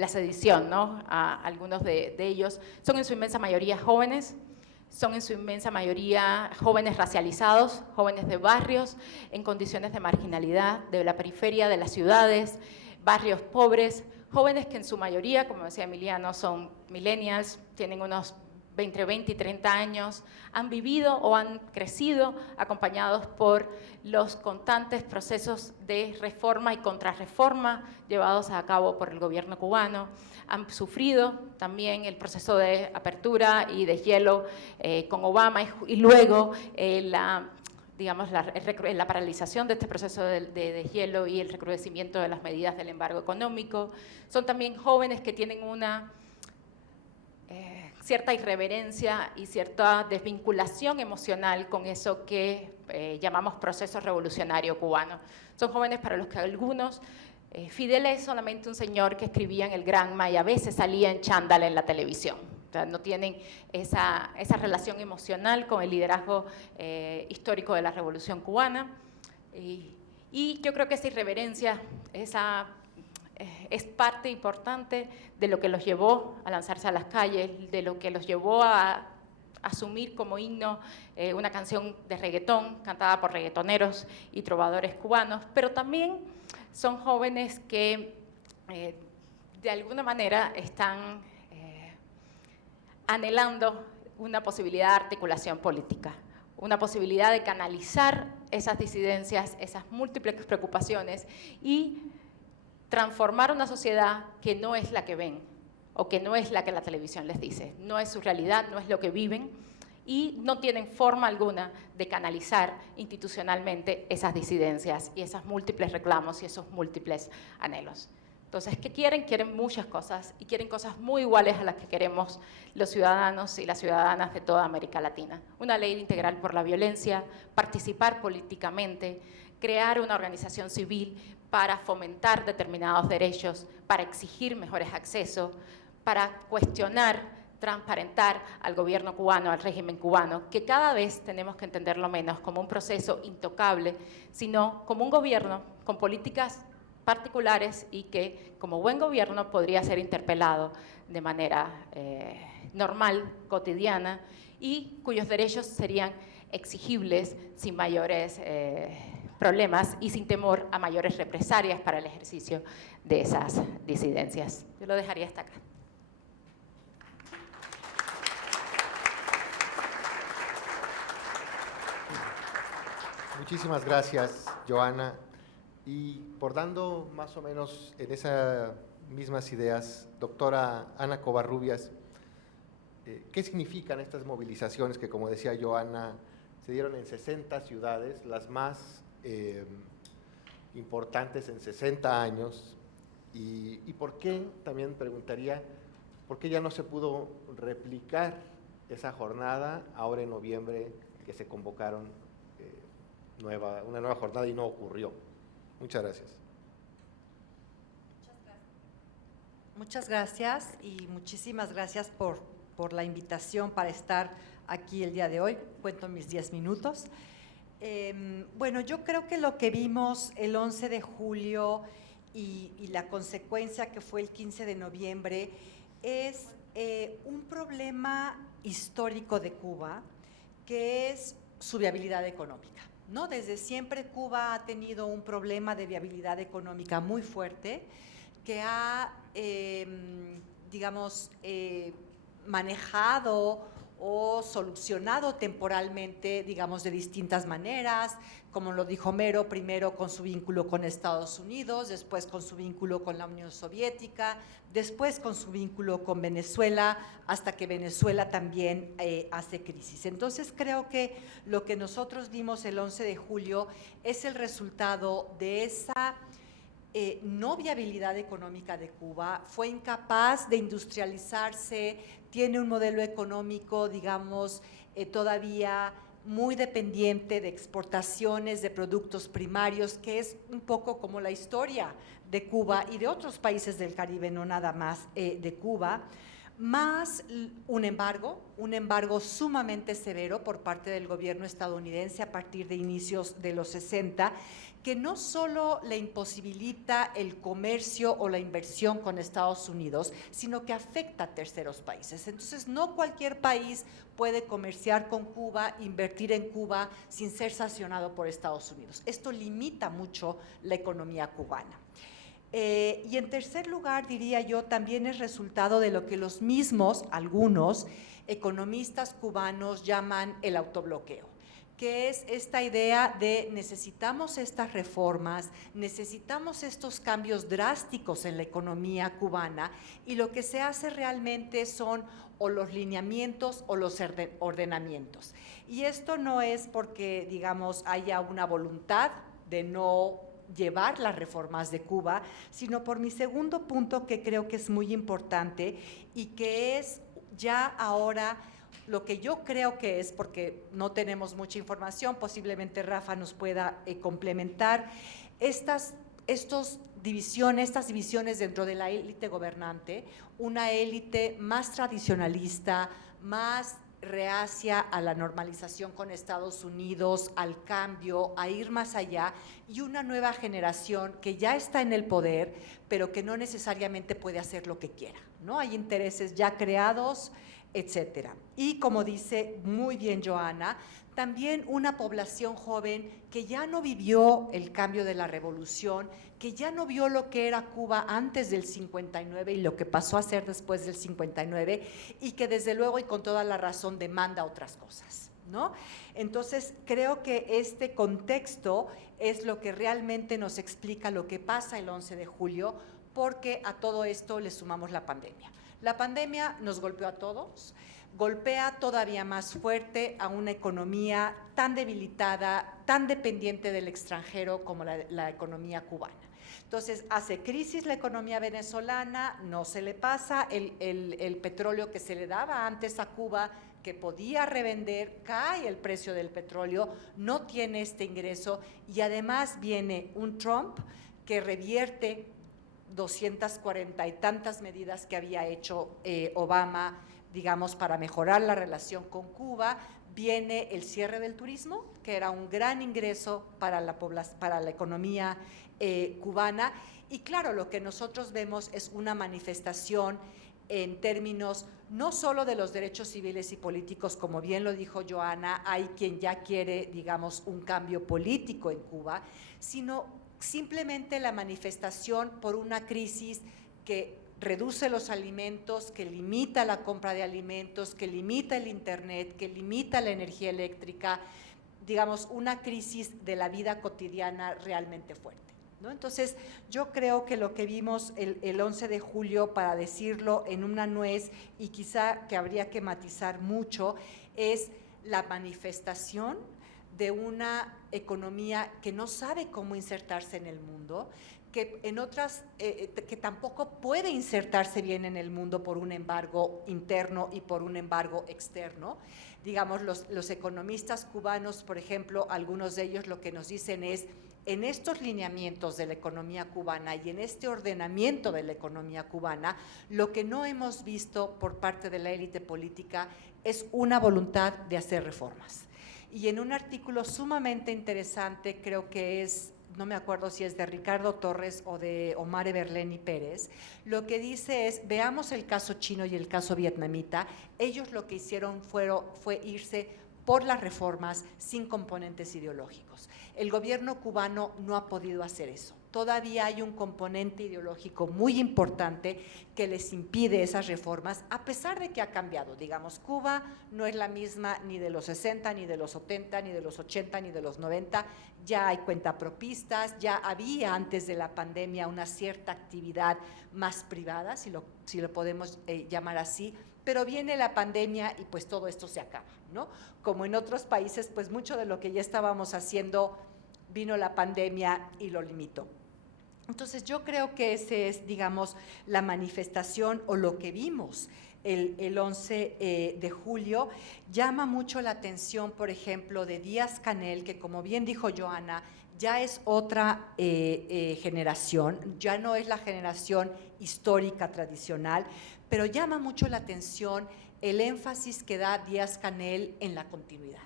sedición, ¿no? A algunos de ellos son en su inmensa mayoría jóvenes, son en su inmensa mayoría jóvenes racializados, jóvenes de barrios en condiciones de marginalidad, de la periferia de las ciudades, barrios pobres, jóvenes que en su mayoría, como decía Emiliano, son millennials, tienen unos entre 20 y 30 años, han vivido o han crecido acompañados por los constantes procesos de reforma y contrarreforma llevados a cabo por el gobierno cubano. Han sufrido también el proceso de apertura y deshielo con Obama y luego la paralización de este proceso de deshielo y el recrudecimiento de las medidas del embargo económico. Son también jóvenes que tienen una cierta irreverencia y cierta desvinculación emocional con eso que llamamos proceso revolucionario cubano. Son jóvenes para los que algunos, Fidel es solamente un señor que escribía en el Granma y a veces salía en chándal en la televisión. O sea, no tienen esa relación emocional con el liderazgo histórico de la Revolución cubana. Y yo creo que esa irreverencia, es parte importante de lo que los llevó a lanzarse a las calles, de lo que los llevó a asumir como himno una canción de reggaetón cantada por reggaetoneros y trovadores cubanos, pero también son jóvenes que de alguna manera están anhelando una posibilidad de articulación política, una posibilidad de canalizar esas disidencias, esas múltiples preocupaciones y transformar una sociedad que no es la que ven o que no es la que la televisión les dice, no es su realidad, no es lo que viven y no tienen forma alguna de canalizar institucionalmente esas disidencias y esos múltiples reclamos y esos múltiples anhelos. Entonces, ¿qué quieren? Quieren muchas cosas y quieren cosas muy iguales a las que queremos los ciudadanos y las ciudadanas de toda América Latina. Una ley integral por la violencia, participar políticamente, crear una organización civil para fomentar determinados derechos, para exigir mejores accesos, para cuestionar, transparentar al gobierno cubano, al régimen cubano, que cada vez tenemos que entenderlo menos como un proceso intocable, sino como un gobierno con políticas particulares y que, como buen gobierno, podría ser interpelado de manera normal, cotidiana, y cuyos derechos serían exigibles sin mayores problemas y sin temor a mayores represalias para el ejercicio de esas disidencias. Yo lo dejaría hasta acá. Muchísimas gracias, Joana. Y por dando más o menos en esas mismas ideas, doctora Ana Covarrubias, ¿qué significan estas movilizaciones que, como decía Joana, se dieron en 60 ciudades, las más importantes en 60 años? ¿Y por qué, también preguntaría, por qué ya no se pudo replicar esa jornada ahora en noviembre que se convocaron una nueva jornada y no ocurrió? Muchas gracias. Muchas gracias y muchísimas gracias por la invitación para estar aquí el día de hoy. Cuento mis 10 minutos. Bueno, yo creo que lo que vimos el 11 de julio y la consecuencia que fue el 15 de noviembre es un problema histórico de Cuba, que es su viabilidad económica, ¿no? Desde siempre Cuba ha tenido un problema de viabilidad económica muy fuerte que ha, manejado o solucionado temporalmente, digamos, de distintas maneras, como lo dijo Homero, primero con su vínculo con Estados Unidos, después con su vínculo con la Unión Soviética, después con su vínculo con Venezuela, hasta que Venezuela también hace crisis. Entonces creo que lo que nosotros vimos el 11 de julio es el resultado de esa no viabilidad económica de Cuba, fue incapaz de industrializarse, tiene un modelo económico, digamos, todavía muy dependiente de exportaciones de productos primarios, que es un poco como la historia de Cuba y de otros países del Caribe, no nada más de Cuba, más un embargo sumamente severo por parte del gobierno estadounidense a partir de inicios de los 60, que no solo le imposibilita el comercio o la inversión con Estados Unidos, sino que afecta a terceros países. Entonces, no cualquier país puede comerciar con Cuba, invertir en Cuba sin ser sancionado por Estados Unidos. Esto limita mucho la economía cubana. Y en tercer lugar, diría yo, también es resultado de lo que los mismos, algunos economistas cubanos llaman el autobloqueo, que es esta idea de necesitamos estas reformas, necesitamos estos cambios drásticos en la economía cubana, y lo que se hace realmente son o los lineamientos o los ordenamientos. Y esto no es porque, digamos, haya una voluntad de no llevar las reformas de Cuba, sino por mi segundo punto, que creo que es muy importante y que es ya ahora lo que yo creo que es, porque no tenemos mucha información, posiblemente Rafa nos pueda complementar, estas divisiones dentro de la élite gobernante, una élite más tradicionalista, más reacia a la normalización con Estados Unidos, al cambio, a ir más allá, y una nueva generación que ya está en el poder, pero que no necesariamente puede hacer lo que quiera, ¿no? Hay intereses ya creados, etcétera. Y como dice muy bien Joana, también una población joven que ya no vivió el cambio de la revolución, que ya no vio lo que era Cuba antes del 59 y lo que pasó a ser después del 59, y que desde luego y con toda la razón demanda otras cosas, ¿no? Entonces creo que este contexto es lo que realmente nos explica lo que pasa el 11 de julio, porque a todo esto le sumamos la pandemia. La pandemia nos golpeó a todos, golpea todavía más fuerte a una economía tan debilitada, tan dependiente del extranjero como la economía cubana. Entonces, hace crisis la economía venezolana, no se le pasa el petróleo que se le daba antes a Cuba, que podía revender, cae el precio del petróleo, no tiene este ingreso, y además viene un Trump que revierte 240 y tantas medidas que había hecho Obama, digamos, para mejorar la relación con Cuba. Viene el cierre del turismo, que era un gran ingreso para la economía cubana, y claro, lo que nosotros vemos es una manifestación en términos no solo de los derechos civiles y políticos, como bien lo dijo Joana, hay quien ya quiere, digamos, un cambio político en Cuba, sino simplemente la manifestación por una crisis que reduce los alimentos, que limita la compra de alimentos, que limita el internet, que limita la energía eléctrica, digamos, una crisis de la vida cotidiana realmente fuerte, ¿no? Entonces, yo creo que lo que vimos el 11 de julio, para decirlo en una nuez, y quizá que habría que matizar mucho, es la manifestación de una economía que no sabe cómo insertarse en el mundo, que tampoco puede insertarse bien en el mundo por un embargo interno y por un embargo externo. Digamos, los economistas cubanos, por ejemplo, algunos de ellos lo que nos dicen es, en estos lineamientos de la economía cubana y en este ordenamiento de la economía cubana, lo que no hemos visto por parte de la élite política es una voluntad de hacer reformas. Y en un artículo sumamente interesante, creo que es, no me acuerdo si es de Ricardo Torres o de Omar Eberleni Pérez, lo que dice es, veamos el caso chino y el caso vietnamita, ellos lo que hicieron fue irse por las reformas sin componentes ideológicos. El gobierno cubano no ha podido hacer eso. Todavía hay un componente ideológico muy importante que les impide esas reformas, a pesar de que ha cambiado. Digamos, Cuba no es la misma ni de los 60, ni de los 70, ni de los 80, ni de los 90. Ya hay cuentapropistas, ya había antes de la pandemia una cierta actividad más privada, si lo podemos llamar así, pero viene la pandemia y pues todo esto se acaba, ¿no? Como en otros países, pues mucho de lo que ya estábamos haciendo, vino la pandemia y lo limitó. Entonces yo creo que ese es, digamos, la manifestación o lo que vimos el 11 de julio. Llama mucho la atención, por ejemplo, de Díaz-Canel, que como bien dijo Joana, ya es otra generación, ya no es la generación histórica tradicional, pero llama mucho la atención el énfasis que da Díaz-Canel en la continuidad,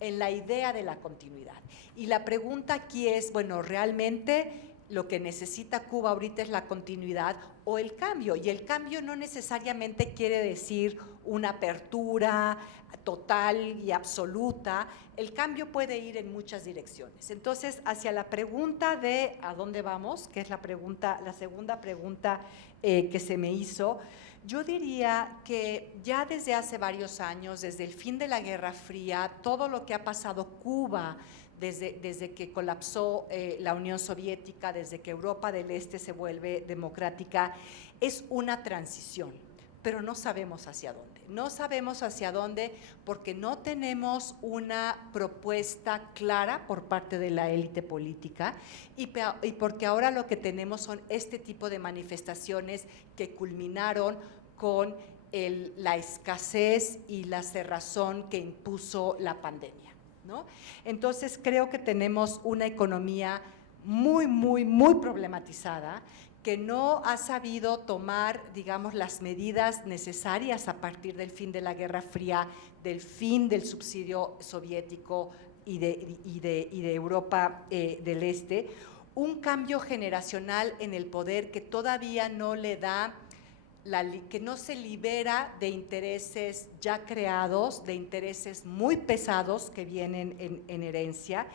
en la idea de la continuidad. Y la pregunta aquí es, bueno, ¿realmente lo que necesita Cuba ahorita es la continuidad o el cambio? Y el cambio no necesariamente quiere decir una apertura total y absoluta. El cambio puede ir en muchas direcciones. Entonces, hacia la pregunta de ¿a dónde vamos?, que es la segunda pregunta que se me hizo, yo diría que ya desde hace varios años, desde el fin de la Guerra Fría, todo lo que ha pasado Cuba, desde que colapsó la Unión Soviética, desde que Europa del Este se vuelve democrática, es una transición, pero no sabemos hacia dónde. No sabemos hacia dónde porque no tenemos una propuesta clara por parte de la élite política y porque ahora lo que tenemos son este tipo de manifestaciones que culminaron con la escasez y la cerrazón que impuso la pandemia, ¿no? Entonces creo que tenemos una economía muy, muy, muy problematizada que no ha sabido tomar, digamos, las medidas necesarias a partir del fin de la Guerra Fría, del fin del subsidio soviético y de Europa del Este, un cambio generacional en el poder que todavía no le da, que no se libera de intereses ya creados, de intereses muy pesados que vienen en herencia,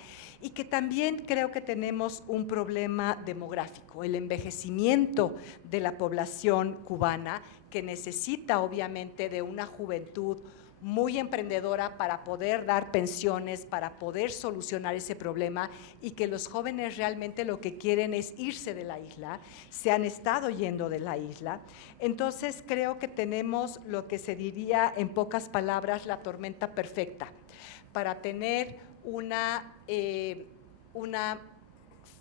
y que también creo que tenemos un problema demográfico, el envejecimiento de la población cubana, que necesita obviamente de una juventud muy emprendedora para poder dar pensiones, para poder solucionar ese problema, y que los jóvenes realmente lo que quieren es irse de la isla, se han estado yendo de la isla. Entonces creo que tenemos lo que se diría en pocas palabras la tormenta perfecta para tener una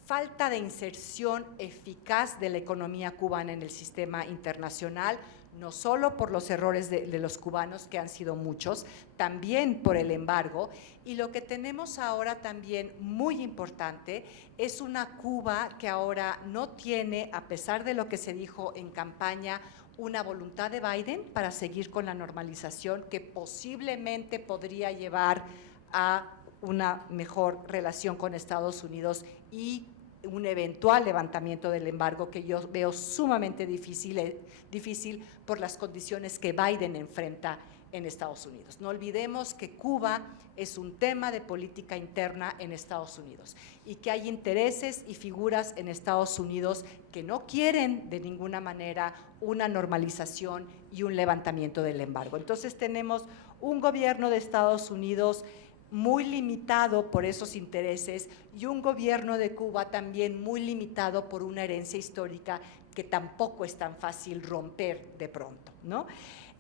falta de inserción eficaz de la economía cubana en el sistema internacional, no solo por los errores de los cubanos, que han sido muchos, también por el embargo. Y lo que tenemos ahora también muy importante es una Cuba que ahora no tiene, a pesar de lo que se dijo en campaña, una voluntad de Biden para seguir con la normalización que posiblemente podría llevar a una mejor relación con Estados Unidos y un eventual levantamiento del embargo, que yo veo sumamente difícil por las condiciones que Biden enfrenta en Estados Unidos. No olvidemos que Cuba es un tema de política interna en Estados Unidos y que hay intereses y figuras en Estados Unidos que no quieren de ninguna manera una normalización y un levantamiento del embargo. Entonces tenemos un gobierno de Estados Unidos muy limitado por esos intereses y un gobierno de Cuba también muy limitado por una herencia histórica que tampoco es tan fácil romper de pronto, ¿no?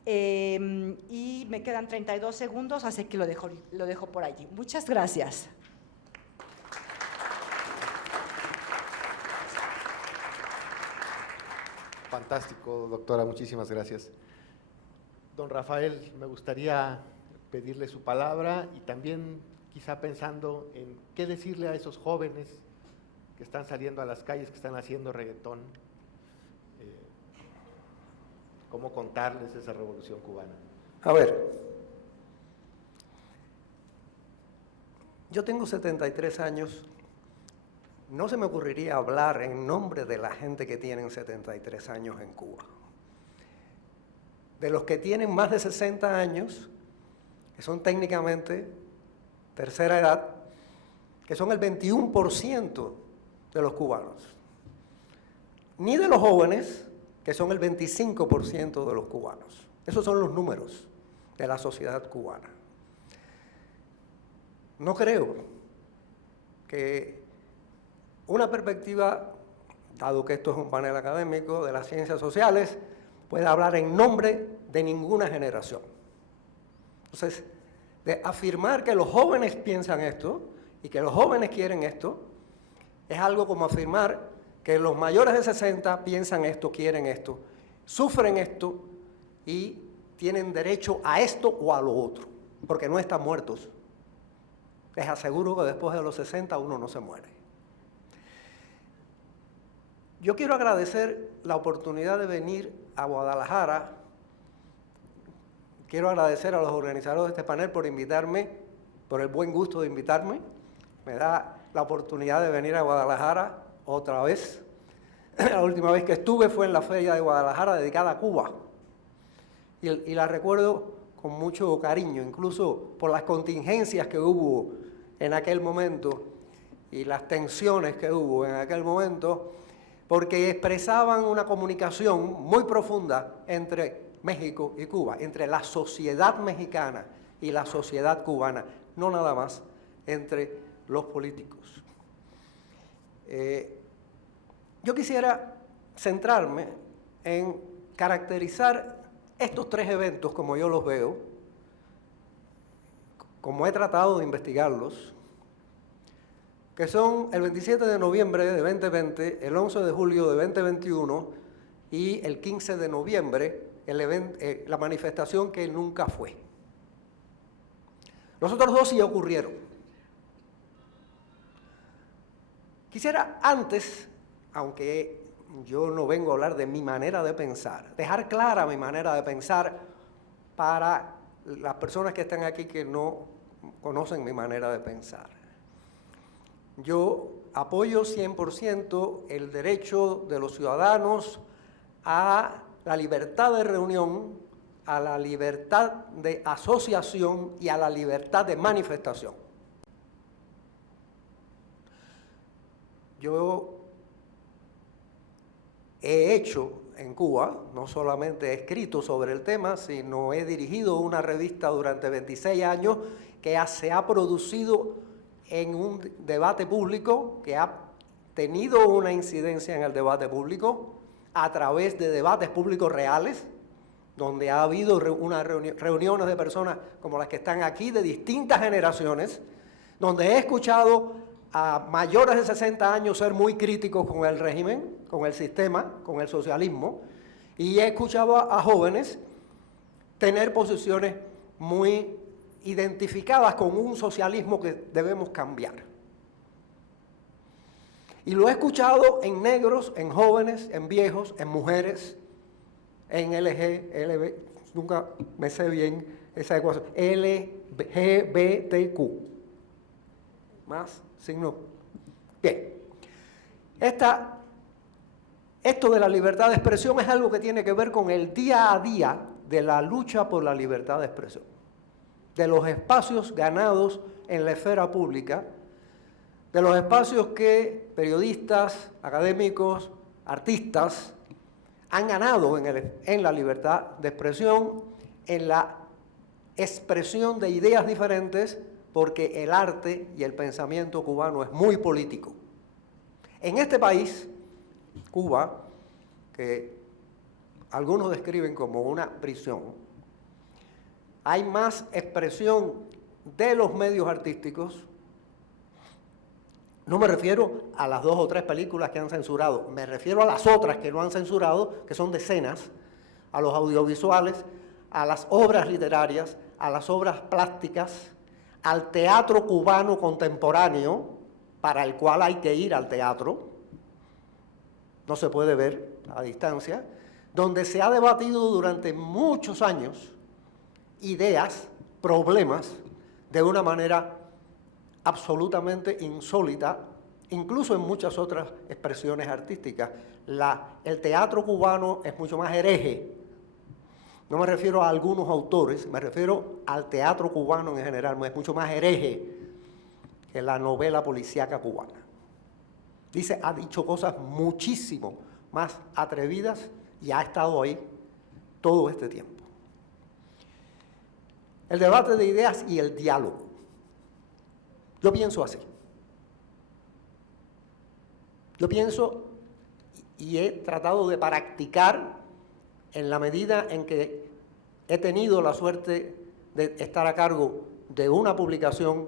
Y me quedan 32 segundos, así que lo dejo por allí. Muchas gracias. Fantástico, doctora, muchísimas gracias. Don Rafael, me gustaría pedirle su palabra y también quizá pensando en qué decirle a esos jóvenes que están saliendo a las calles, que están haciendo reggaetón, cómo contarles esa revolución cubana. A ver, yo tengo 73 años, no se me ocurriría hablar en nombre de la gente que tienen 73 años en Cuba. De los que tienen más de 60 años, que son técnicamente tercera edad, que son el 21% de los cubanos. ni de los jóvenes, que son el 25% de los cubanos. Esos son los números de la sociedad cubana. No creo que una perspectiva, dado que esto es un panel académico de las ciencias sociales, pueda hablar en nombre de ninguna generación. Entonces, de afirmar que los jóvenes piensan esto y que los jóvenes quieren esto, es algo como afirmar que los mayores de 60 piensan esto, quieren esto, sufren esto y tienen derecho a esto o a lo otro, porque no están muertos. Les aseguro que después de los 60 uno no se muere. Yo quiero agradecer la oportunidad de venir a Guadalajara. Quiero agradecer a los organizadores de este panel por invitarme, por el buen gusto de invitarme. Me da la oportunidad de venir a Guadalajara otra vez. La última vez que estuve fue en la Feria de Guadalajara dedicada a Cuba. Y la recuerdo con mucho cariño, incluso por las contingencias que hubo en aquel momento y las tensiones que hubo en aquel momento, porque expresaban una comunicación muy profunda entre México y Cuba, entre la sociedad mexicana y la sociedad cubana, no nada más entre los políticos. Yo quisiera centrarme en caracterizar estos tres eventos como yo los veo, como he tratado de investigarlos, que son el 27 de noviembre de 2020, el 11 de julio de 2021 y el 15 de noviembre, la manifestación que nunca fue. Los otros dos sí ocurrieron. Quisiera antes, aunque yo no vengo a hablar de mi manera de pensar, dejar clara mi manera de pensar para las personas que están aquí que no conocen mi manera de pensar. Yo apoyo 100% el derecho de los ciudadanos a la libertad de reunión, a la libertad de asociación y a la libertad de manifestación. Yo he hecho en Cuba, no solamente he escrito sobre el tema, sino he dirigido una revista durante 26 años que se ha producido en un debate público, que ha tenido una incidencia en el debate público a través de debates públicos reales, donde ha habido unas reuniones de personas como las que están aquí, de distintas generaciones, donde he escuchado a mayores de 60 años ser muy críticos con el régimen, con el sistema, con el socialismo, y he escuchado a jóvenes tener posiciones muy identificadas con un socialismo que debemos cambiar. Y lo he escuchado en negros, en jóvenes, en viejos, en mujeres, en LG, nunca me sé bien esa ecuación, LGBTQ. Más signo. Bien. Esto de la libertad de expresión es algo que tiene que ver con el día a día de la lucha por la libertad de expresión, de los espacios ganados en la esfera pública, de los espacios que periodistas, académicos, artistas han ganado en la libertad de expresión, en la expresión de ideas diferentes, porque el arte y el pensamiento cubano es muy político. En este país, Cuba, que algunos describen como una prisión, hay más expresión de los medios artísticos. No me refiero a las 2 o 3 películas que han censurado, me refiero a las otras que no han censurado, que son decenas, a los audiovisuales, a las obras literarias, a las obras plásticas, al teatro cubano contemporáneo, para el cual hay que ir al teatro, no se puede ver a distancia, donde se ha debatido durante muchos años ideas, problemas, de una manera absolutamente insólita, incluso en muchas otras expresiones artísticas. El teatro cubano es mucho más hereje. No me refiero a algunos autores, me refiero al teatro cubano en general, es mucho más hereje que la novela policíaca cubana. Ha dicho cosas muchísimo más atrevidas y ha estado ahí todo este tiempo. El debate de ideas y el diálogo. Yo pienso así. Yo pienso y he tratado de practicar en la medida en que he tenido la suerte de estar a cargo de una publicación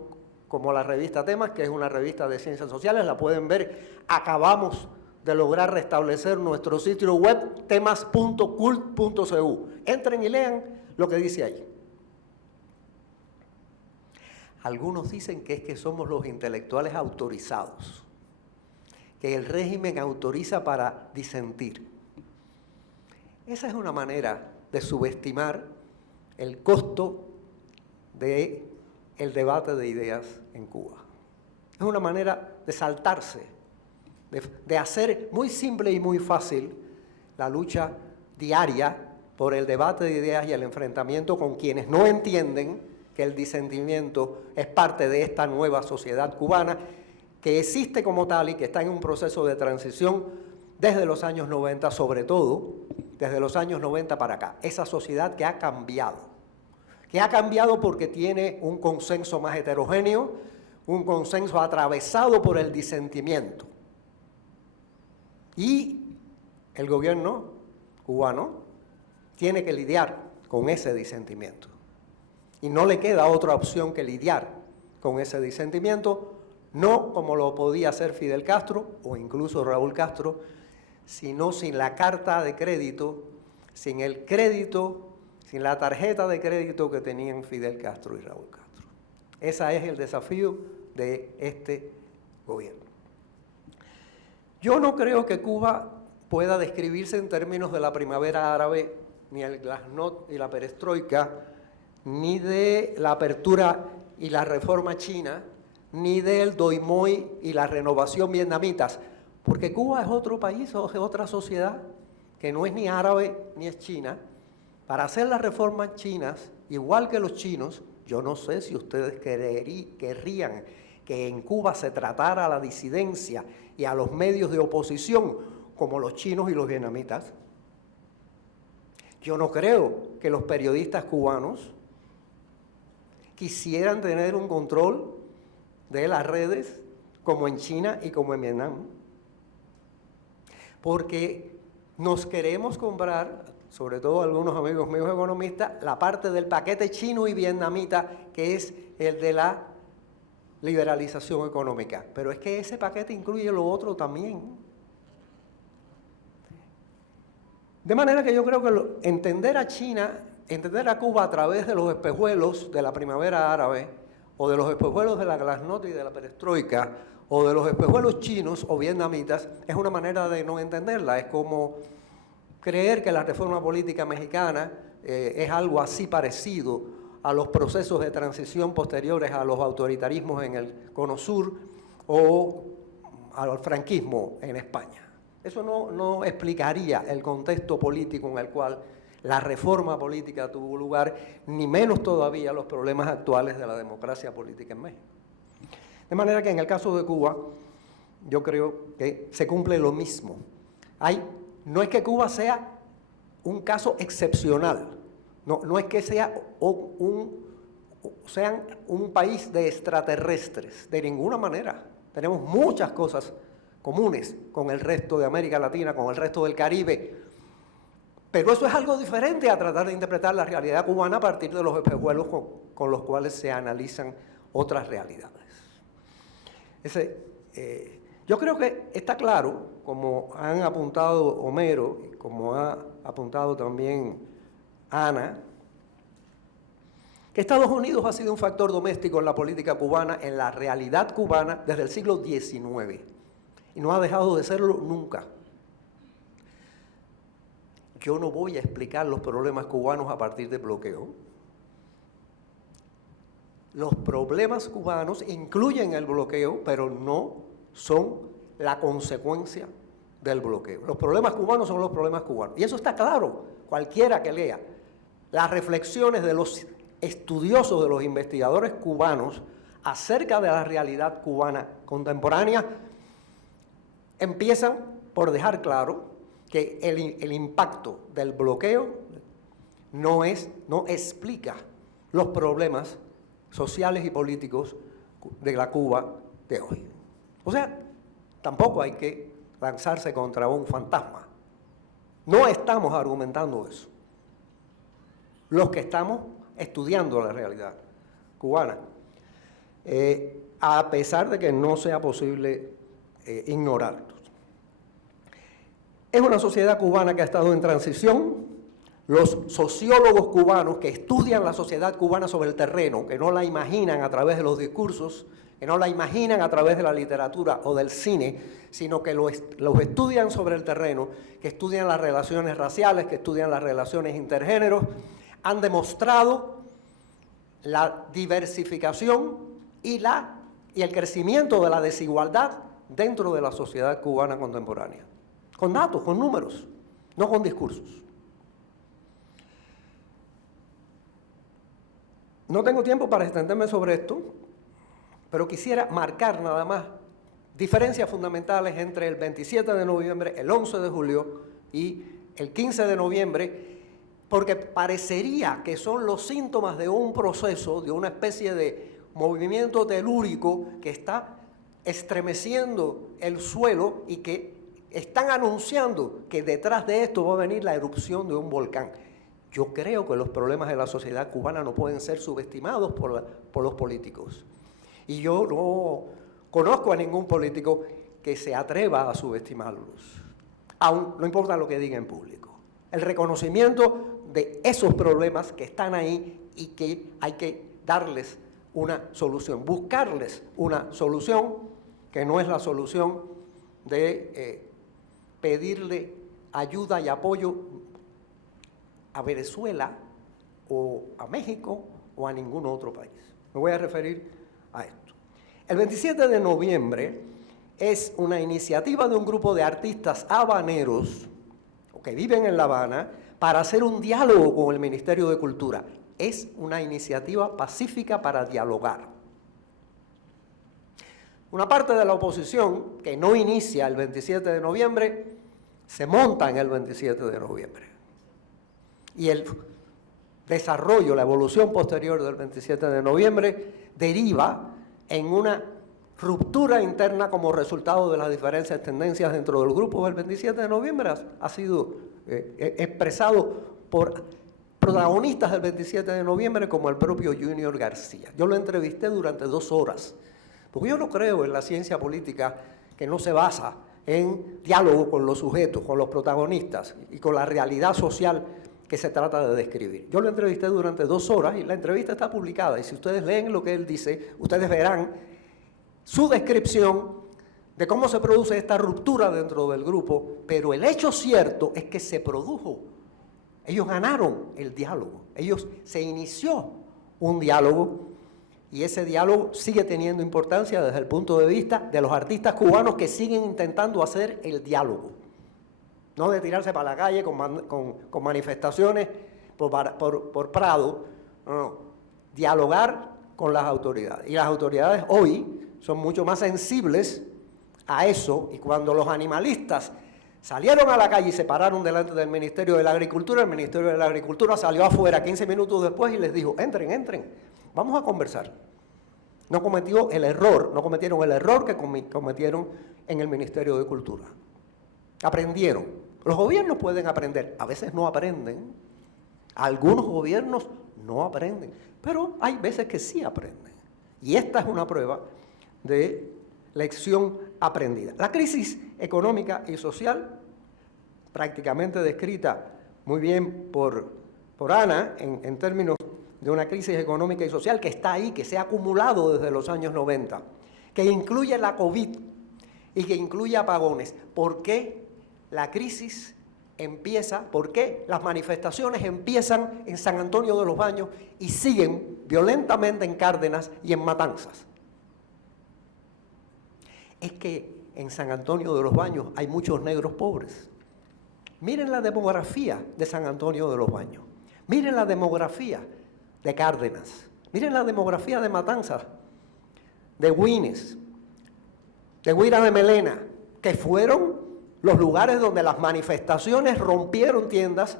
como la revista Temas, que es una revista de ciencias sociales, la pueden ver. Acabamos de lograr restablecer nuestro sitio web temas.cult.cu. Entren y lean lo que dice ahí. Algunos dicen que es que somos los intelectuales autorizados, que el régimen autoriza para disentir. Esa es una manera de subestimar el costo del debate de ideas en Cuba. Es una manera de saltarse, de hacer muy simple y muy fácil la lucha diaria por el debate de ideas y el enfrentamiento con quienes no entienden que el disentimiento es parte de esta nueva sociedad cubana que existe como tal y que está en un proceso de transición desde los años 90, sobre todo desde los años 90 para acá. Esa sociedad que ha cambiado porque tiene un consenso más heterogéneo, un consenso atravesado por el disentimiento. Y el gobierno cubano tiene que lidiar con ese disentimiento. Y no le queda otra opción que lidiar con ese disentimiento, no como lo podía hacer Fidel Castro o incluso Raúl Castro, sino sin la carta de crédito, sin el crédito, sin la tarjeta de crédito que tenían Fidel Castro y Raúl Castro. Ese es el desafío de este gobierno. Yo no creo que Cuba pueda describirse en términos de la primavera árabe, ni el glasnost y la perestroika, ni de la apertura y la reforma china, ni del Doimoy y la renovación vietnamitas, porque Cuba es otro país, es otra sociedad, que no es ni árabe ni es china. Para hacer las reformas chinas, igual que los chinos, yo no sé si ustedes querrían que en Cuba se tratara a la disidencia y a los medios de oposición como los chinos y los vietnamitas. Yo no creo que los periodistas cubanos quisieran tener un control de las redes como en China y como en Vietnam. Porque nos queremos comprar, sobre todo algunos amigos míos economistas, la parte del paquete chino y vietnamita, que es el de la liberalización económica. Pero es que ese paquete incluye lo otro también. De manera que yo creo que entender a China, entender a Cuba a través de los espejuelos de la primavera árabe, o de los espejuelos de la glasnost y de la perestroika, o de los espejuelos chinos o vietnamitas, es una manera de no entenderla. Es como creer que la reforma política mexicana es algo así parecido a los procesos de transición posteriores a los autoritarismos en el Cono Sur o al franquismo en España. Eso no explicaría el contexto político en el cual la reforma política tuvo lugar, ni menos todavía los problemas actuales de la democracia política en México. De manera que en el caso de Cuba, yo creo que se cumple lo mismo. No es que Cuba sea un caso excepcional, no es que sean un país de extraterrestres, de ninguna manera. Tenemos muchas cosas comunes con el resto de América Latina, con el resto del Caribe, pero eso es algo diferente a tratar de interpretar la realidad cubana a partir de los espejuelos con los cuales se analizan otras realidades. Yo creo que está claro, como han apuntado Homero y como ha apuntado también Ana, que Estados Unidos ha sido un factor doméstico en la política cubana, en la realidad cubana, desde el siglo XIX, y no ha dejado de serlo nunca. Yo no voy a explicar los problemas cubanos a partir de bloqueo. Los problemas cubanos incluyen el bloqueo, pero no son la consecuencia del bloqueo. Los problemas cubanos son los problemas cubanos. Y eso está claro, cualquiera que lea las reflexiones de los estudiosos, de los investigadores cubanos acerca de la realidad cubana contemporánea, empiezan por dejar claro que el impacto del bloqueo no explica los problemas sociales y políticos de la Cuba de hoy. O sea, tampoco hay que lanzarse contra un fantasma. No estamos argumentando eso. Los que estamos estudiando la realidad cubana, a pesar de que no sea posible ignorarlos. Es una sociedad cubana que ha estado en transición. Los sociólogos cubanos que estudian la sociedad cubana sobre el terreno, que no la imaginan a través de los discursos, que no la imaginan a través de la literatura o del cine, sino que los estudian sobre el terreno, que estudian las relaciones raciales, que estudian las relaciones intergéneros, han demostrado la diversificación y el crecimiento de la desigualdad dentro de la sociedad cubana contemporánea. Con datos, con números, no con discursos. No tengo tiempo para extenderme sobre esto, pero quisiera marcar nada más diferencias fundamentales entre el 27 de noviembre, el 11 de julio y el 15 de noviembre, porque parecería que son los síntomas de un proceso, de una especie de movimiento telúrico que está estremeciendo el suelo y que están anunciando que detrás de esto va a venir la erupción de un volcán. Yo creo que los problemas de la sociedad cubana no pueden ser subestimados por los políticos. Y yo no conozco a ningún político que se atreva a subestimarlos, aun no importa lo que diga en público. El reconocimiento de esos problemas que están ahí y que hay que darles una solución, buscarles una solución que no es la solución de pedirle ayuda y apoyo a Venezuela o a México o a ningún otro país. Me voy a referir a esto. El 27 de noviembre es una iniciativa de un grupo de artistas habaneros que viven en La Habana para hacer un diálogo con el Ministerio de Cultura. Es una iniciativa pacífica para dialogar. Una parte de la oposición que no inicia el 27 de noviembre se monta en el 27 de noviembre. Y el desarrollo, la evolución posterior del 27 de noviembre deriva en una ruptura interna como resultado de las diferentes tendencias dentro del grupo del 27 de noviembre. Ha sido expresado por protagonistas del 27 de noviembre como el propio Junior García. Yo lo entrevisté durante 2 horas, porque yo no creo en la ciencia política que no se basa en diálogo con los sujetos, con los protagonistas y con la realidad social que se trata de describir. Yo lo entrevisté durante 2 horas y la entrevista está publicada, y si ustedes leen lo que él dice, ustedes verán su descripción de cómo se produce esta ruptura dentro del grupo, pero el hecho cierto es que se produjo. Ellos ganaron el diálogo, se inició un diálogo, y ese diálogo sigue teniendo importancia desde el punto de vista de los artistas cubanos que siguen intentando hacer el diálogo. No de tirarse para la calle con manifestaciones por Prado, no, dialogar con las autoridades. Y las autoridades hoy son mucho más sensibles a eso, y cuando los animalistas salieron a la calle y se pararon delante del Ministerio de la Agricultura, el Ministerio de la Agricultura salió afuera 15 minutos después y les dijo: entren, vamos a conversar. No cometieron el error que cometieron en el Ministerio de Cultura. Aprendieron. Los gobiernos pueden aprender, a veces no aprenden. Algunos gobiernos no aprenden, pero hay veces que sí aprenden. Y esta es una prueba de lección aprendida. La crisis económica y social, prácticamente descrita muy bien por Ana, en términos de una crisis económica y social que está ahí, que se ha acumulado desde los años 90, que incluye la COVID y que incluye apagones. ¿Por qué la crisis empieza? ¿Por qué las manifestaciones empiezan en San Antonio de los Baños y siguen violentamente en Cárdenas y en Matanzas? Es que en San Antonio de los Baños hay muchos negros pobres. Miren la demografía de San Antonio de los Baños. Miren la demografía de Cárdenas. Miren la demografía de Matanzas, de Güines, de Guira de Melena, que fueron los lugares donde las manifestaciones rompieron tiendas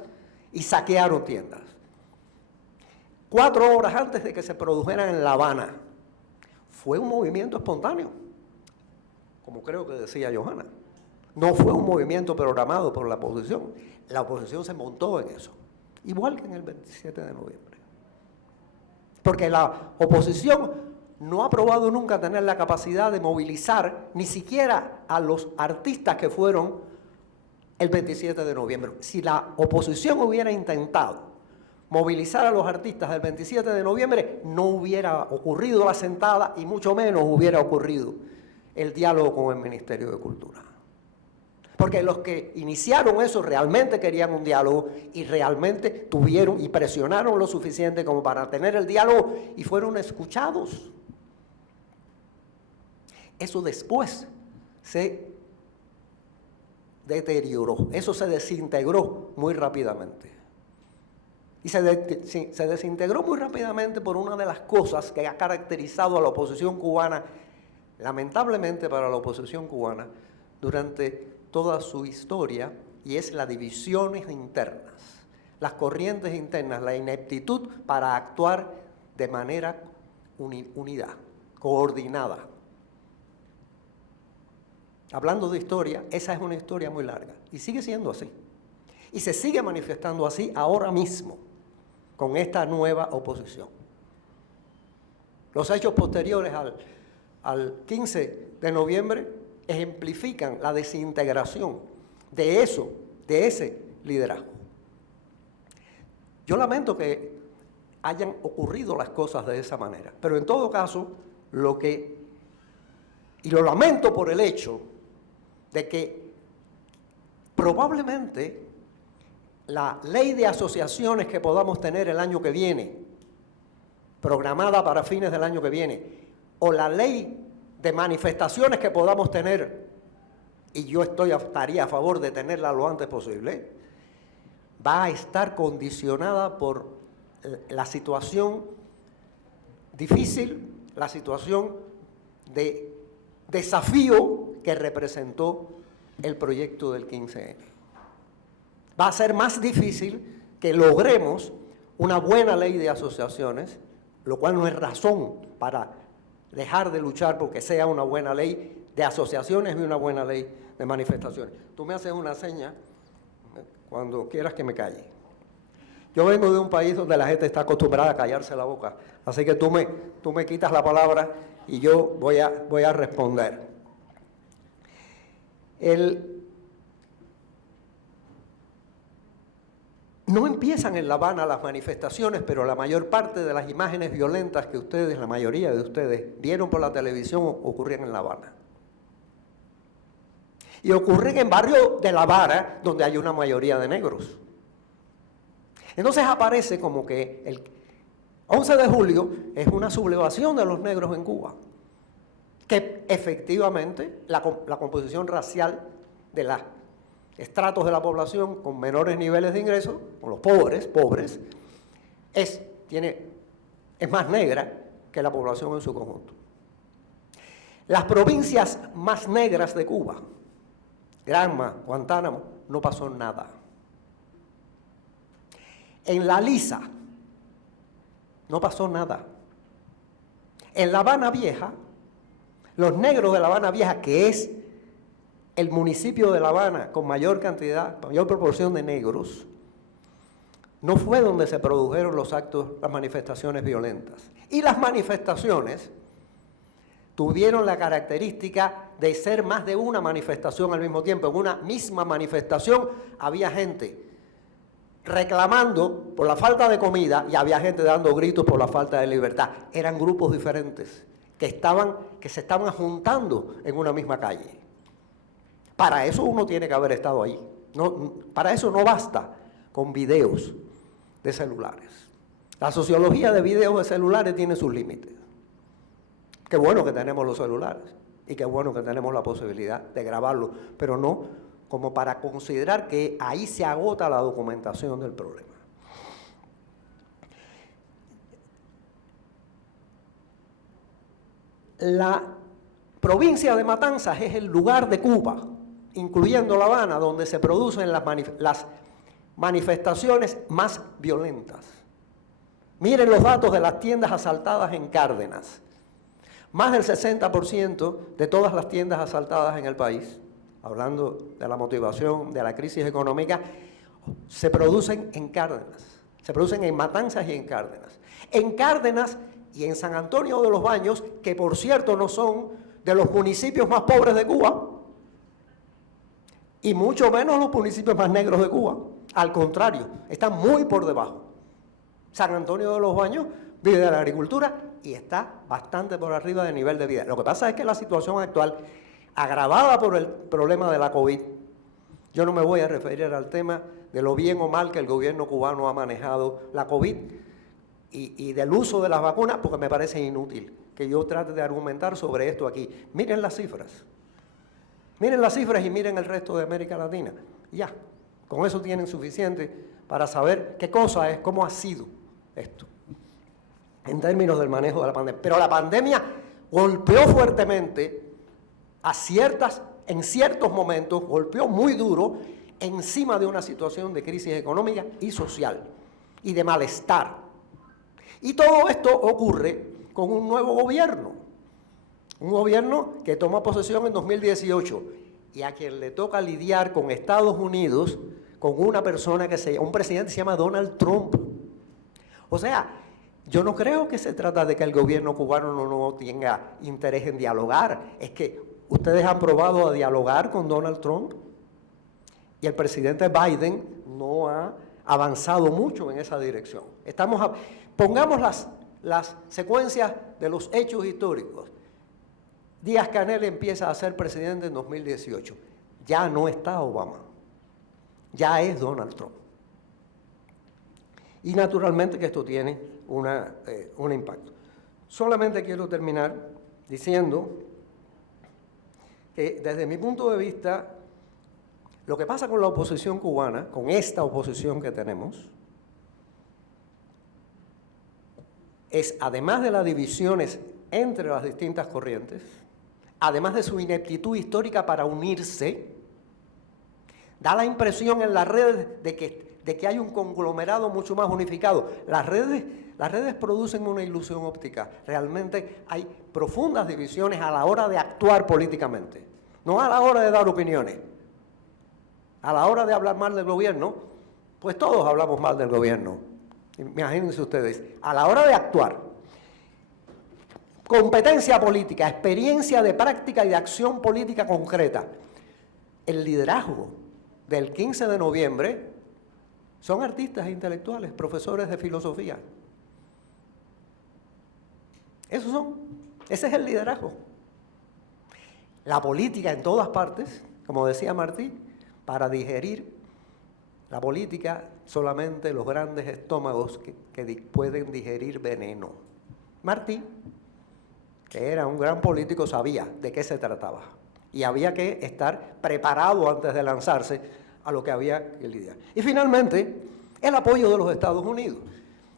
y saquearon tiendas. 4 horas antes de que se produjeran en La Habana, fue un movimiento espontáneo, como creo que decía Johanna. No fue un movimiento programado por la oposición. La oposición se montó en eso, igual que en el 27 de noviembre. Porque la oposición no ha probado nunca tener la capacidad de movilizar ni siquiera a los artistas que fueron el 27 de noviembre. Si la oposición hubiera intentado movilizar a los artistas del 27 de noviembre, no hubiera ocurrido la sentada y mucho menos hubiera ocurrido el diálogo con el Ministerio de Cultura. Porque los que iniciaron eso realmente querían un diálogo y realmente tuvieron y presionaron lo suficiente como para tener el diálogo y fueron escuchados. Eso después se deterioró, eso se desintegró muy rápidamente. Y se desintegró muy rápidamente por una de las cosas que ha caracterizado a la oposición cubana, lamentablemente para la oposición cubana, durante toda su historia, y es las divisiones internas, las corrientes internas, la ineptitud para actuar de manera unida, coordinada. Hablando de historia, esa es una historia muy larga, y sigue siendo así. Y se sigue manifestando así ahora mismo, con esta nueva oposición. Los hechos posteriores al 15 de noviembre ejemplifican la desintegración de eso, de ese liderazgo. Yo lamento que hayan ocurrido las cosas de esa manera, pero en todo caso, lo lamento por el hecho de que probablemente la ley de asociaciones que podamos tener el año que viene, programada para fines del año que viene, o la ley de manifestaciones que podamos tener, y yo estaría a favor de tenerla lo antes posible, va a estar condicionada por la situación difícil, la situación de desafío que representó el proyecto del 15N. Va a ser más difícil que logremos una buena ley de asociaciones, lo cual no es razón para dejar de luchar porque sea una buena ley de asociaciones y una buena ley de manifestaciones. Tú me haces una seña cuando quieras que me calle. Yo vengo de un país donde la gente está acostumbrada a callarse la boca, así que tú me quitas la palabra y yo voy a responder. No empiezan en La Habana las manifestaciones, pero la mayor parte de las imágenes violentas que ustedes, la mayoría de ustedes, vieron por la televisión ocurrían en La Habana. Y ocurren en barrios de La Habana, donde hay una mayoría de negros. Entonces aparece como que el 11 de julio es una sublevación de los negros en Cuba, que efectivamente la composición racial de los estratos de la población con menores niveles de ingresos, con los pobres, es más negra que la población en su conjunto. Las provincias más negras de Cuba, Granma, Guantánamo, no pasó nada. En La Lisa no pasó nada. En La Habana Vieja, los negros de La Habana Vieja, que es el municipio de La Habana con mayor proporción de negros, no fue donde se produjeron los actos, las manifestaciones violentas. Y las manifestaciones tuvieron la característica de ser más de una manifestación al mismo tiempo. En una misma manifestación había gente reclamando por la falta de comida y había gente dando gritos por la falta de libertad. Eran grupos diferentes que se estaban juntando en una misma calle. Para eso uno tiene que haber estado ahí. Para eso no basta con videos de celulares. La sociología de videos de celulares tiene sus límites. Qué bueno que tenemos los celulares y qué bueno que tenemos la posibilidad de grabarlo, pero no como para considerar que ahí se agota la documentación del problema. La provincia de Matanzas es el lugar de Cuba incluyendo La Habana, donde se producen las manifestaciones más violentas. Miren los datos de las tiendas asaltadas en Cárdenas. Más del 60% de todas las tiendas asaltadas en el país, hablando de la motivación de la crisis económica, se producen en Cárdenas. Se producen en Matanzas y en Cárdenas. En Cárdenas y en San Antonio de los Baños, que por cierto no son de los municipios más pobres de Cuba, y mucho menos los municipios más negros de Cuba. Al contrario, están muy por debajo. San Antonio de los Baños vive de la agricultura y está bastante por arriba del nivel de vida. Lo que pasa es que la situación actual, agravada por el problema de la COVID, yo no me voy a referir al tema de lo bien o mal que el gobierno cubano ha manejado la COVID y del uso de las vacunas, porque me parece inútil que yo trate de argumentar sobre esto aquí. Miren las cifras. Miren las cifras y miren el resto de América Latina. Ya, con eso tienen suficiente para saber qué cosa es, cómo ha sido esto, en términos del manejo de la pandemia. Pero la pandemia golpeó fuertemente en ciertos momentos, golpeó muy duro encima de una situación de crisis económica y social y de malestar. Y todo esto ocurre con un nuevo gobierno. Un gobierno que toma posesión en 2018 y a quien le toca lidiar con Estados Unidos, con una persona un presidente que se llama Donald Trump. O sea, yo no creo que se trata de que el gobierno cubano no tenga interés en dialogar. Es que ustedes han probado a dialogar con Donald Trump y el presidente Biden no ha avanzado mucho en esa dirección. Pongamos las secuencias de los hechos históricos. Díaz-Canel empieza a ser presidente en 2018. Ya no está Obama. Ya es Donald Trump. Y naturalmente que esto tiene un impacto. Solamente quiero terminar diciendo que desde mi punto de vista, lo que pasa con la oposición cubana, con esta oposición que tenemos, es, además de las divisiones entre las distintas corrientes, además de su ineptitud histórica para unirse, da la impresión en las redes de que hay un conglomerado mucho más unificado. Las redes producen una ilusión óptica. Realmente hay profundas divisiones a la hora de actuar políticamente, no a la hora de dar opiniones. A la hora de hablar mal del gobierno, pues todos hablamos mal del gobierno. Imagínense ustedes, a la hora de actuar, competencia política, experiencia de práctica y de acción política concreta, el liderazgo del 15 de noviembre son artistas e intelectuales, profesores de filosofía. Esos son, ese es el liderazgo. La política en todas partes, como decía Martí, para digerir la política solamente los grandes estómagos que pueden digerir veneno. Martí, que era un gran político, sabía de qué se trataba y había que estar preparado antes de lanzarse a lo que había que lidiar. Y finalmente, el apoyo de los Estados Unidos,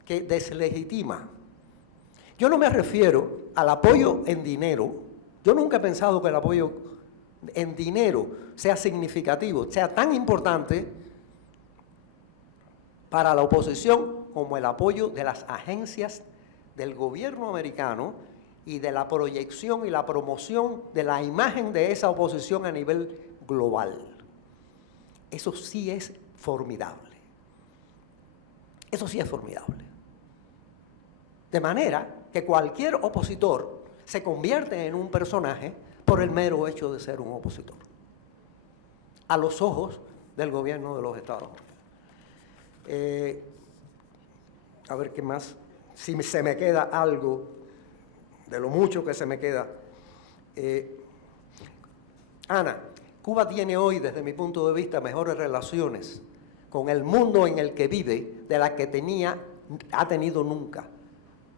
que deslegitima. Yo no me refiero al apoyo en dinero. Yo nunca he pensado que el apoyo en dinero sea significativo, sea tan importante para la oposición como el apoyo de las agencias del gobierno americano y de la proyección y la promoción de la imagen de esa oposición a nivel global. Eso sí es formidable. Eso sí es formidable. De manera que cualquier opositor se convierte en un personaje por el mero hecho de ser un opositor, a los ojos del gobierno de los Estados Unidos. A ver qué más, si se me queda algo de lo mucho que se me queda. Ana, Cuba tiene hoy, desde mi punto de vista, mejores relaciones con el mundo en el que vive de las que ha tenido nunca.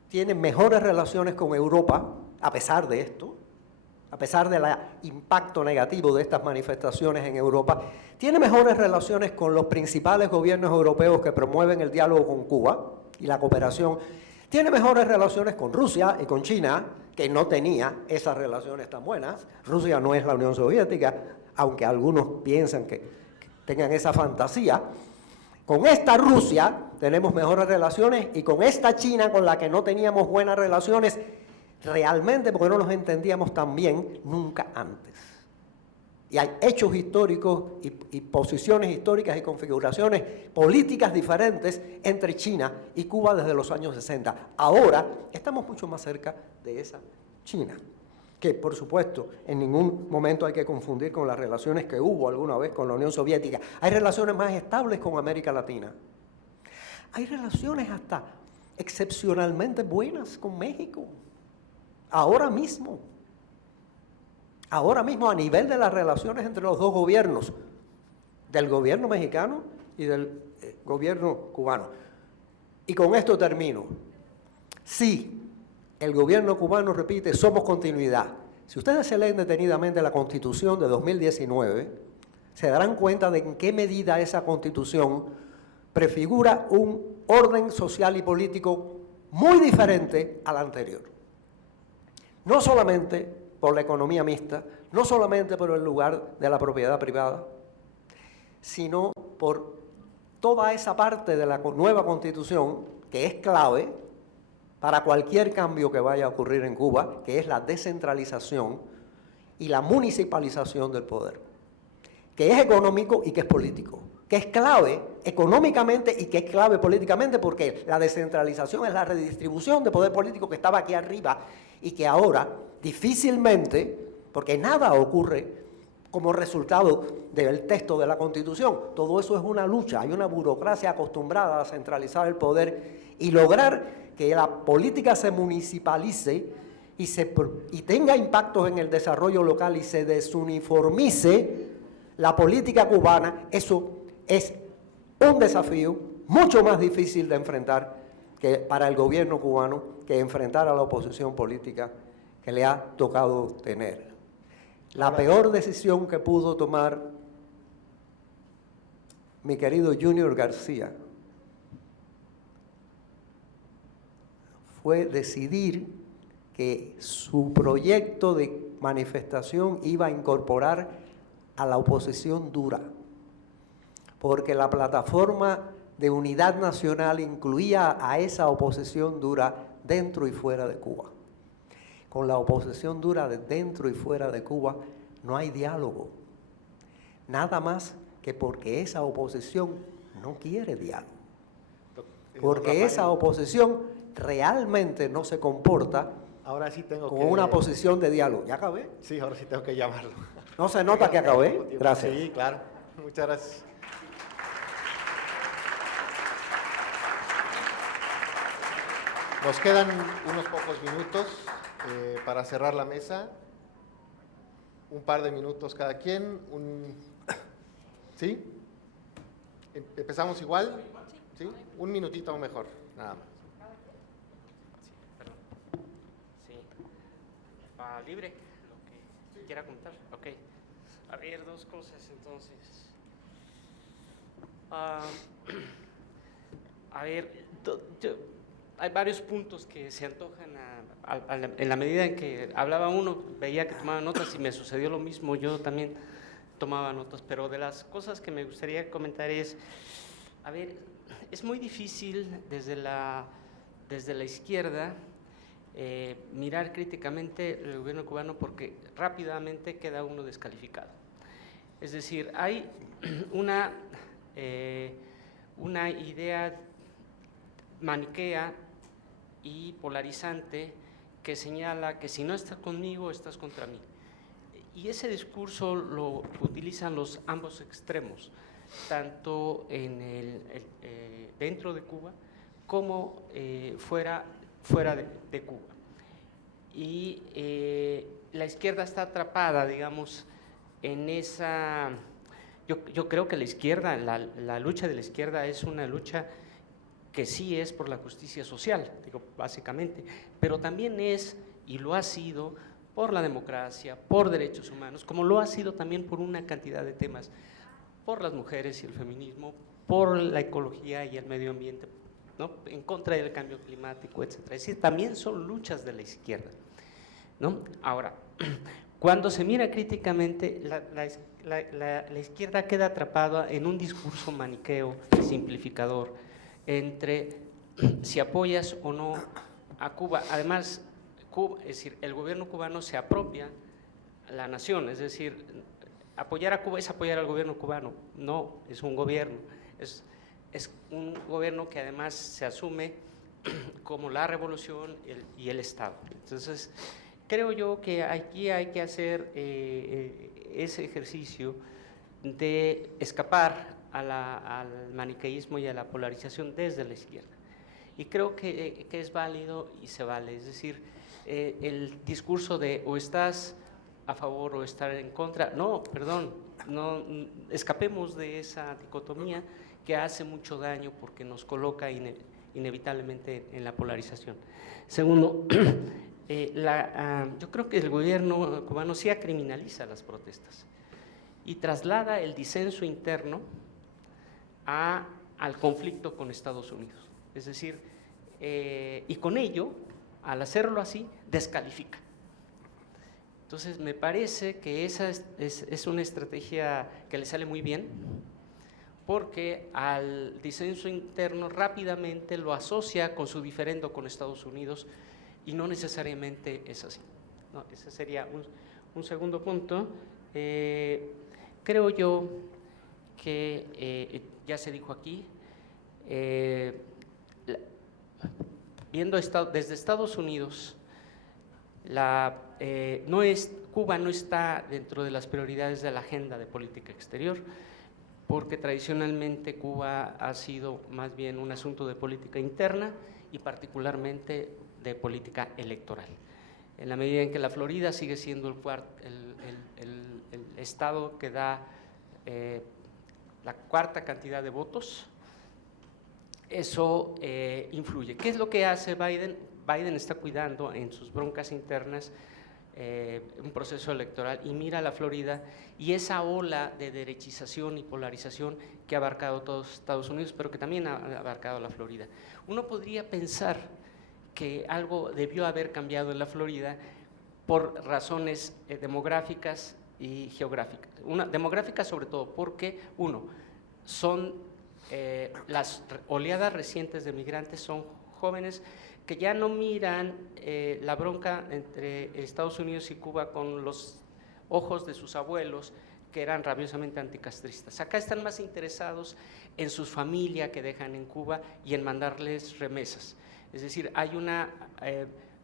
Tiene mejores relaciones con Europa, a pesar de esto, a pesar del impacto negativo de estas manifestaciones en Europa. Tiene mejores relaciones con los principales gobiernos europeos que promueven el diálogo con Cuba y la cooperación. Tiene mejores relaciones con Rusia y con China, que no tenía esas relaciones tan buenas. Rusia no es la Unión Soviética, aunque algunos piensan que tengan esa fantasía. Con esta Rusia tenemos mejores relaciones y con esta China con la que no teníamos buenas relaciones realmente porque no nos entendíamos tan bien nunca antes. Y hay hechos históricos y posiciones históricas y configuraciones políticas diferentes entre China y Cuba desde los años 60. Ahora estamos mucho más cerca de esa China, que por supuesto en ningún momento hay que confundir con las relaciones que hubo alguna vez con la Unión Soviética. Hay relaciones más estables con América Latina. Hay relaciones hasta excepcionalmente buenas con México. Ahora mismo a nivel de las relaciones entre los dos gobiernos, del gobierno mexicano y del gobierno cubano. Y con esto termino. Sí, el gobierno cubano repite, somos continuidad. Si ustedes se leen detenidamente la Constitución de 2019, se darán cuenta de en qué medida esa Constitución prefigura un orden social y político muy diferente al anterior. No solamente por la economía mixta, no solamente por el lugar de la propiedad privada, sino por toda esa parte de la nueva Constitución que es clave para cualquier cambio que vaya a ocurrir en Cuba, que es la descentralización y la municipalización del poder, que es económico y que es político, que es clave económicamente y que es clave políticamente, porque la descentralización es la redistribución de poder político que estaba aquí arriba y que ahora difícilmente, porque nada ocurre como resultado del texto de la Constitución, todo eso es una lucha, hay una burocracia acostumbrada a centralizar el poder y lograr que la política se municipalice y tenga impactos en el desarrollo local y se desuniformice la política cubana. Eso es un desafío mucho más difícil de enfrentar que para el gobierno cubano que enfrentar a la oposición política que le ha tocado tener. La peor decisión que pudo tomar mi querido Junior García fue decidir que su proyecto de manifestación iba a incorporar a la oposición dura, porque la plataforma de unidad nacional incluía a esa oposición dura dentro y fuera de Cuba. Con la oposición dura de dentro y fuera de Cuba no hay diálogo, nada más que porque esa oposición no quiere diálogo, porque esa oposición realmente no se comporta ahora sí tengo como una posición de diálogo. ¿Ya acabé? Sí, ahora sí tengo que llamarlo. ¿No se nota que acabé? Gracias. Sí, claro. Muchas gracias. Nos quedan unos pocos minutos para cerrar la mesa. Un par de minutos cada quien. ¿Sí? ¿Empezamos igual? ¿Sí? Un minutito o mejor, nada más. Libre, lo que quiera contar. Ok. A ver, dos cosas entonces. A ver, hay varios puntos que se antojan en la medida en que hablaba uno, veía que tomaba notas y me sucedió lo mismo, yo también tomaba notas, pero de las cosas que me gustaría comentar es, a ver, es muy difícil desde la izquierda mirar críticamente el gobierno cubano porque rápidamente queda uno descalificado. Es decir, hay una idea maniquea y polarizante que señala que si no estás conmigo, estás contra mí. Y ese discurso lo utilizan los ambos extremos, tanto dentro de Cuba como fuera de Cuba. Y la izquierda está atrapada, digamos, en esa... Yo creo que la izquierda, la lucha de la izquierda es una lucha que sí es por la justicia social, digo, básicamente, pero también es, y lo ha sido, por la democracia, por derechos humanos, como lo ha sido también por una cantidad de temas, por las mujeres y el feminismo, por la ecología y el medio ambiente, ¿no? En contra del cambio climático, etc. Es decir, también son luchas de la izquierda, ¿no? Ahora, cuando se mira críticamente, la izquierda queda atrapada en un discurso maniqueo, simplificador, entre si apoyas o no a Cuba. Además, Cuba, es decir, el gobierno cubano se apropia la nación, es decir, apoyar a Cuba es apoyar al gobierno cubano, no es un gobierno, es un gobierno que además se asume como la revolución y el Estado. Entonces, creo yo que aquí hay que hacer ese ejercicio de escapar al maniqueísmo y a la polarización desde la izquierda. Y creo que es válido y se vale, es decir, el discurso de o estás a favor o estar en contra, no, perdón, no, escapemos de esa dicotomía que hace mucho daño porque nos coloca inevitablemente en la polarización. Segundo, yo creo que el gobierno cubano sí criminaliza las protestas y traslada el disenso interno al conflicto con Estados Unidos. Es decir, y con ello, al hacerlo así, descalifica. Entonces, me parece que esa es una estrategia que le sale muy bien, porque al disenso interno rápidamente lo asocia con su diferendo con Estados Unidos y no necesariamente es así. No, ese sería un segundo punto. Creo yo que, ya se dijo aquí, viendo desde Estados Unidos, Cuba no está dentro de las prioridades de la agenda de política exterior, porque tradicionalmente Cuba ha sido más bien un asunto de política interna y particularmente de política electoral. En la medida en que la Florida sigue siendo el estado que da la cuarta cantidad de votos, eso influye. ¿Qué es lo que hace Biden? Biden está cuidando en sus broncas internas un proceso electoral y mira a la Florida y esa ola de derechización y polarización que ha abarcado todos Estados Unidos, pero que también ha abarcado la Florida. Uno podría pensar que algo debió haber cambiado en la Florida por razones demográficas y geográficas. Demográficas sobre todo porque, son las oleadas recientes de migrantes son jóvenes que ya no miran la bronca entre Estados Unidos y Cuba con los ojos de sus abuelos, que eran rabiosamente anticastristas. Acá están más interesados en sus familias que dejan en Cuba y en mandarles remesas. Es decir,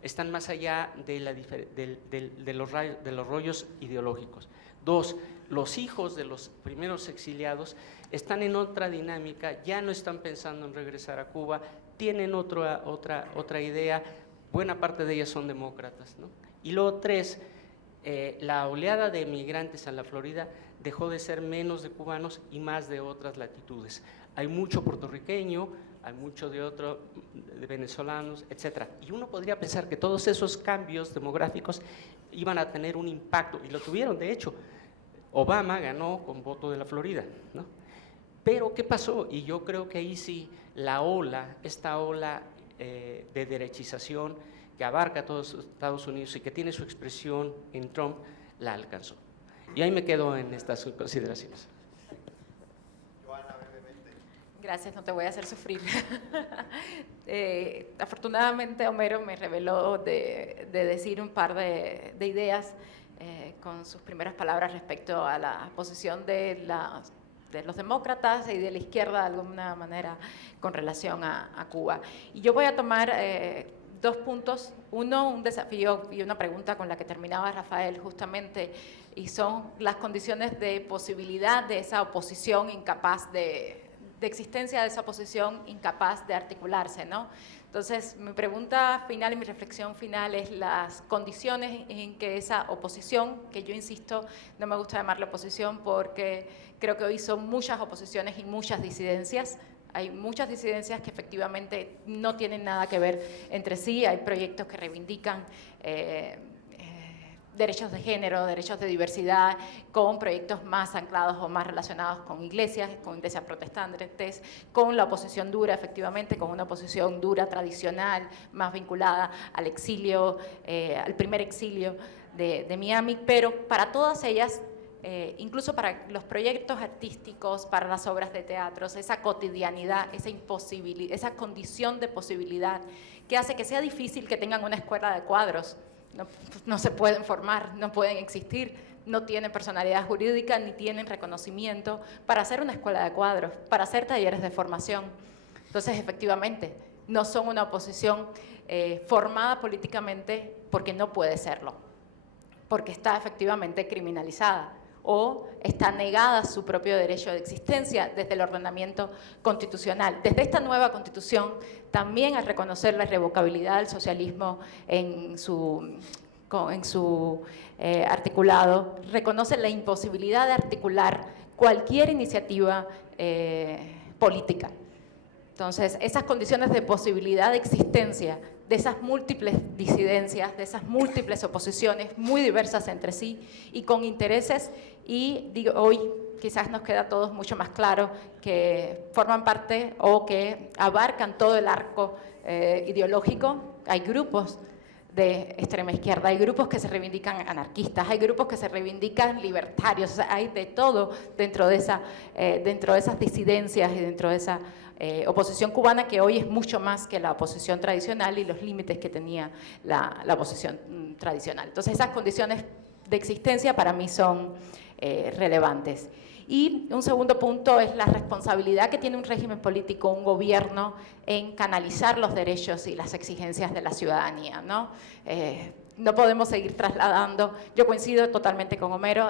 están más allá de los rollos ideológicos. Dos, los hijos de los primeros exiliados están en otra dinámica, ya no están pensando en regresar a Cuba, tienen otra idea, buena parte de ellas son demócratas, ¿no? Y luego tres, la oleada de migrantes a la Florida dejó de ser menos de cubanos y más de otras latitudes. Hay mucho puertorriqueño, hay mucho de venezolanos, etcétera. Y uno podría pensar que todos esos cambios demográficos iban a tener un impacto, y lo tuvieron, de hecho. Obama ganó con voto de la Florida, ¿no? Pero, ¿qué pasó? Y yo creo que ahí sí, esta ola de derechización que abarca a todos Estados Unidos y que tiene su expresión en Trump, la alcanzó. Y ahí me quedo en estas consideraciones. Gracias, no te voy a hacer sufrir. Afortunadamente, Homero me reveló de decir un par de ideas con sus primeras palabras respecto a la posición de los demócratas y de la izquierda de alguna manera con relación a Cuba. Y yo voy a tomar dos puntos. Uno, un desafío y una pregunta con la que terminaba Rafael justamente, y son las condiciones de posibilidad de esa oposición incapaz de existencia de esa oposición incapaz de articularse, ¿no? Entonces, mi pregunta final y mi reflexión final es las condiciones en que esa oposición, que yo insisto, no me gusta llamarla oposición porque creo que hoy son muchas oposiciones y muchas disidencias. Hay muchas disidencias que efectivamente no tienen nada que ver entre sí, hay proyectos que reivindican derechos de género, derechos de diversidad, con proyectos más anclados o más relacionados con iglesias protestantes, con la oposición dura, efectivamente, con una oposición dura tradicional, más vinculada al exilio, al primer exilio de Miami, pero para todas ellas, incluso para los proyectos artísticos, para las obras de teatro, esa cotidianidad, esa condición de posibilidad que hace que sea difícil que tengan una escuela de cuadros. No se pueden formar, no pueden existir, no tienen personalidad jurídica ni tienen reconocimiento para hacer una escuela de cuadros, para hacer talleres de formación. Entonces, efectivamente, no son una oposición formada políticamente porque no puede serlo, porque está efectivamente criminalizada o está negada su propio derecho de existencia desde el ordenamiento constitucional. Desde esta nueva Constitución, también al reconocer la irrevocabilidad del socialismo en su articulado, reconoce la imposibilidad de articular cualquier iniciativa política. Entonces, esas condiciones de posibilidad de existencia, de esas múltiples disidencias, de esas múltiples oposiciones muy diversas entre sí y con intereses, y digo, hoy quizás nos queda a todos mucho más claro que forman parte o que abarcan todo el arco ideológico. Hay grupos de extrema izquierda, hay grupos que se reivindican anarquistas, hay grupos que se reivindican libertarios, o sea, hay de todo dentro de esas disidencias y dentro de esa oposición cubana, que hoy es mucho más que la oposición tradicional y los límites que tenía la oposición tradicional. Entonces, esas condiciones de existencia para mí son relevantes. Y un segundo punto es la responsabilidad que tiene un régimen político, un gobierno, en canalizar los derechos y las exigencias de la ciudadanía, ¿no? No podemos seguir trasladando, yo coincido totalmente con Homero,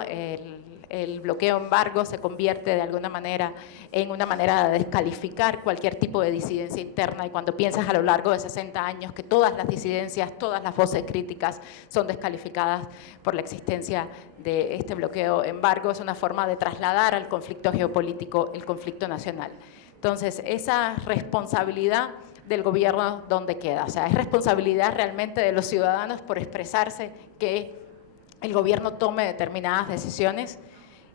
el bloqueo embargo se convierte de alguna manera en una manera de descalificar cualquier tipo de disidencia interna, y cuando piensas a lo largo de 60 años que todas las disidencias, todas las voces críticas son descalificadas por la existencia de este bloqueo embargo, es una forma de trasladar al conflicto geopolítico el conflicto nacional. Entonces, esa responsabilidad del gobierno, ¿dónde queda? O sea, es responsabilidad realmente de los ciudadanos por expresarse que el gobierno tome determinadas decisiones,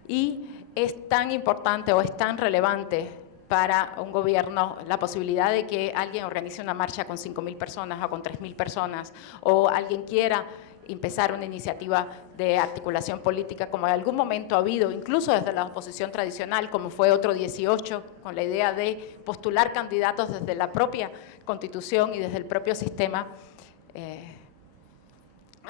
y es tan importante o es tan relevante para un gobierno la posibilidad de que alguien organice una marcha con 5.000 personas o con 3.000 personas, o alguien quiera empezar una iniciativa de articulación política, como en algún momento ha habido, incluso desde la oposición tradicional, como fue otro 18, con la idea de postular candidatos desde la propia Constitución y desde el propio sistema.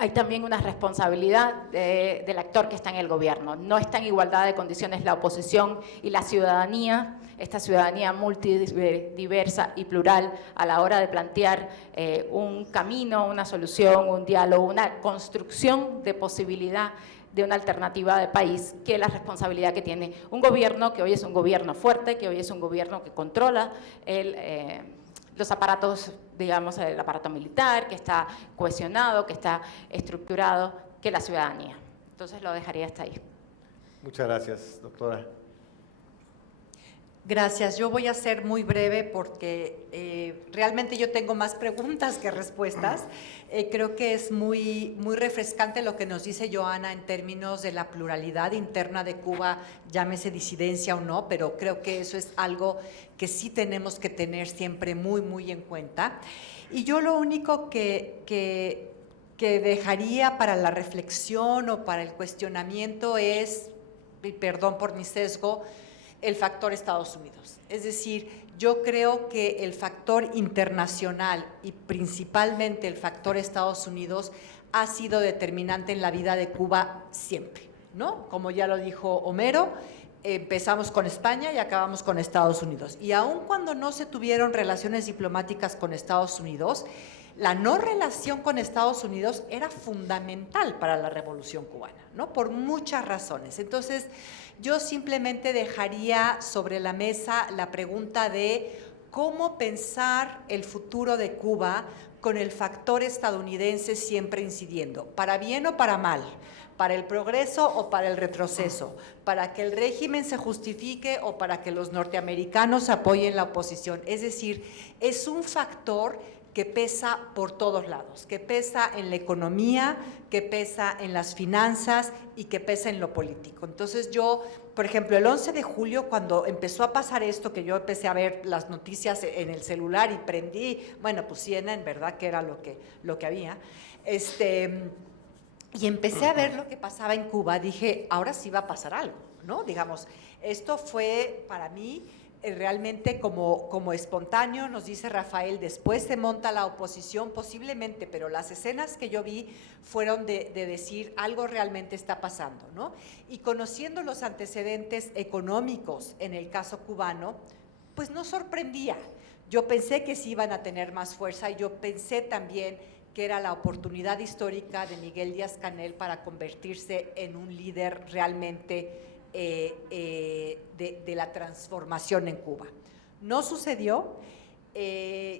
Hay también una responsabilidad del actor que está en el gobierno. No está en igualdad de condiciones la oposición y la ciudadanía, esta ciudadanía multidiversa y plural, a la hora de plantear un camino, una solución, un diálogo, una construcción de posibilidad de una alternativa de país, que la responsabilidad que tiene un gobierno, que hoy es un gobierno fuerte, que hoy es un gobierno que controla los aparatos, digamos, el aparato militar, que está cohesionado, que está estructurado, que la ciudadanía. Entonces lo dejaría hasta ahí. Muchas gracias, doctora. Gracias. Yo voy a ser muy breve porque realmente yo tengo más preguntas que respuestas. Creo que es muy refrescante lo que nos dice Joana en términos de la pluralidad interna de Cuba, llámese disidencia o no, pero creo que eso es algo que sí tenemos que tener siempre muy en cuenta. Y yo lo único que dejaría para la reflexión o para el cuestionamiento es, y perdón por mi sesgo, el factor Estados Unidos. Es decir, yo creo que el factor internacional y principalmente el factor Estados Unidos ha sido determinante en la vida de Cuba siempre, ¿no? Como ya lo dijo Homero, empezamos con España y acabamos con Estados Unidos. Y aun cuando no se tuvieron relaciones diplomáticas con Estados Unidos, la no relación con Estados Unidos era fundamental para la Revolución Cubana, ¿no? Por muchas razones. Entonces, yo simplemente dejaría sobre la mesa la pregunta de cómo pensar el futuro de Cuba con el factor estadounidense siempre incidiendo, para bien o para mal, para el progreso o para el retroceso, para que el régimen se justifique o para que los norteamericanos apoyen la oposición. Es decir, es un factor que pesa por todos lados, que pesa en la economía, que pesa en las finanzas y que pesa en lo político. Entonces yo, por ejemplo, el 11 de julio, cuando empezó a pasar esto, que yo empecé a ver las noticias en el celular y prendí, bueno, pues CNN, ¿verdad?, que era lo que había, y empecé a ver lo que pasaba en Cuba, dije, ahora sí va a pasar algo, ¿no? Digamos, esto fue para mí realmente como espontáneo. Nos dice Rafael, después se monta la oposición posiblemente, pero las escenas que yo vi fueron de decir algo realmente está pasando, ¿no? Y conociendo los antecedentes económicos en el caso cubano, pues no sorprendía. Yo pensé que sí iban a tener más fuerza y yo pensé también que era la oportunidad histórica de Miguel Díaz-Canel para convertirse en un líder realmente de la transformación en Cuba. No sucedió.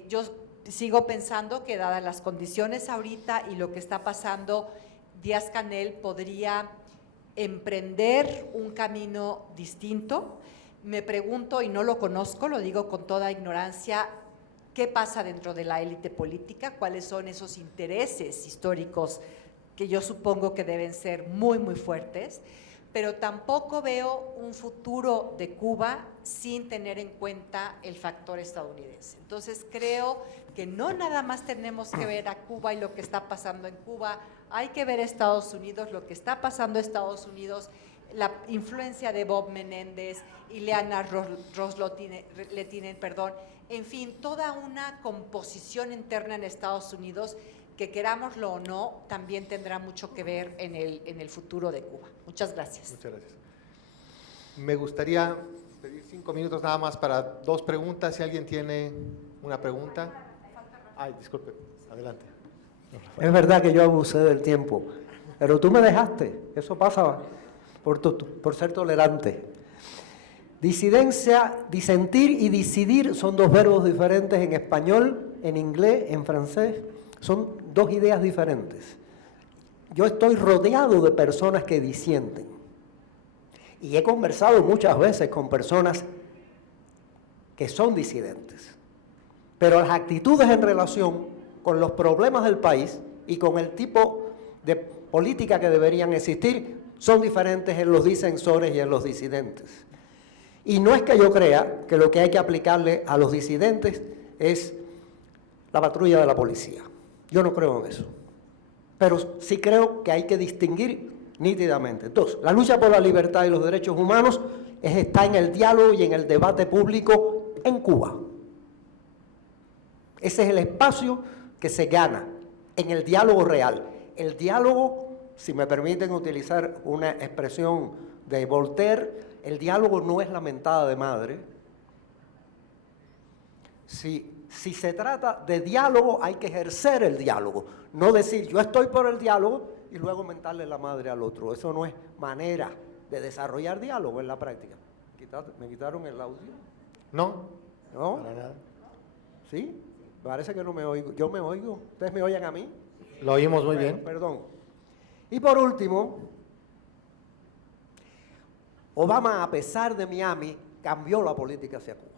Yo sigo pensando que dadas las condiciones ahorita y lo que está pasando, Díaz-Canel podría emprender un camino distinto. Me pregunto, y no lo conozco, lo digo con toda ignorancia, ¿qué pasa dentro de la élite política? ¿Cuáles son esos intereses históricos que yo supongo que deben ser muy, muy fuertes? Pero tampoco veo un futuro de Cuba sin tener en cuenta el factor estadounidense. Entonces creo que no nada más tenemos que ver a Cuba y lo que está pasando en Cuba, hay que ver a Estados Unidos, lo que está pasando en Estados Unidos, la influencia de Bob Menéndez, Ileana Ros-Lehtinen, en fin, toda una composición interna en Estados Unidos que querámoslo o no, también tendrá mucho que ver en el futuro de Cuba. Muchas gracias. Muchas gracias. Me gustaría pedir 5 minutos nada más para 2 preguntas. Si alguien tiene una pregunta. Ay, disculpe, adelante. Es verdad que yo abusé del tiempo, pero tú me dejaste. Eso pasa por ser tolerante. Disidencia, disentir y decidir son 2 verbos diferentes en español, en inglés, en francés. Son 2 ideas diferentes. Yo estoy rodeado de personas que disienten. Y he conversado muchas veces con personas que son disidentes. Pero las actitudes en relación con los problemas del país y con el tipo de política que deberían existir son diferentes en los disensores y en los disidentes. Y no es que yo crea que lo que hay que aplicarle a los disidentes es la patrulla de la policía. Yo no creo en eso. Pero sí creo que hay que distinguir nítidamente. Entonces, la lucha por la libertad y los derechos humanos está en el diálogo y en el debate público en Cuba. Ese es el espacio que se gana en el diálogo real. El diálogo, si me permiten utilizar una expresión de Voltaire, el diálogo no es la mentada de madre. Si se trata de diálogo, hay que ejercer el diálogo. No decir, yo estoy por el diálogo y luego mentarle la madre al otro. Eso no es manera de desarrollar diálogo en la práctica. ¿Me quitaron el audio? No, ¿No? para nada. ¿Sí? Parece que no me oigo. ¿Yo me oigo? ¿Ustedes me oyen a mí? Lo oímos muy Bueno, bien. perdón. Y por último, Obama, a pesar de Miami, cambió la política hacia Cuba.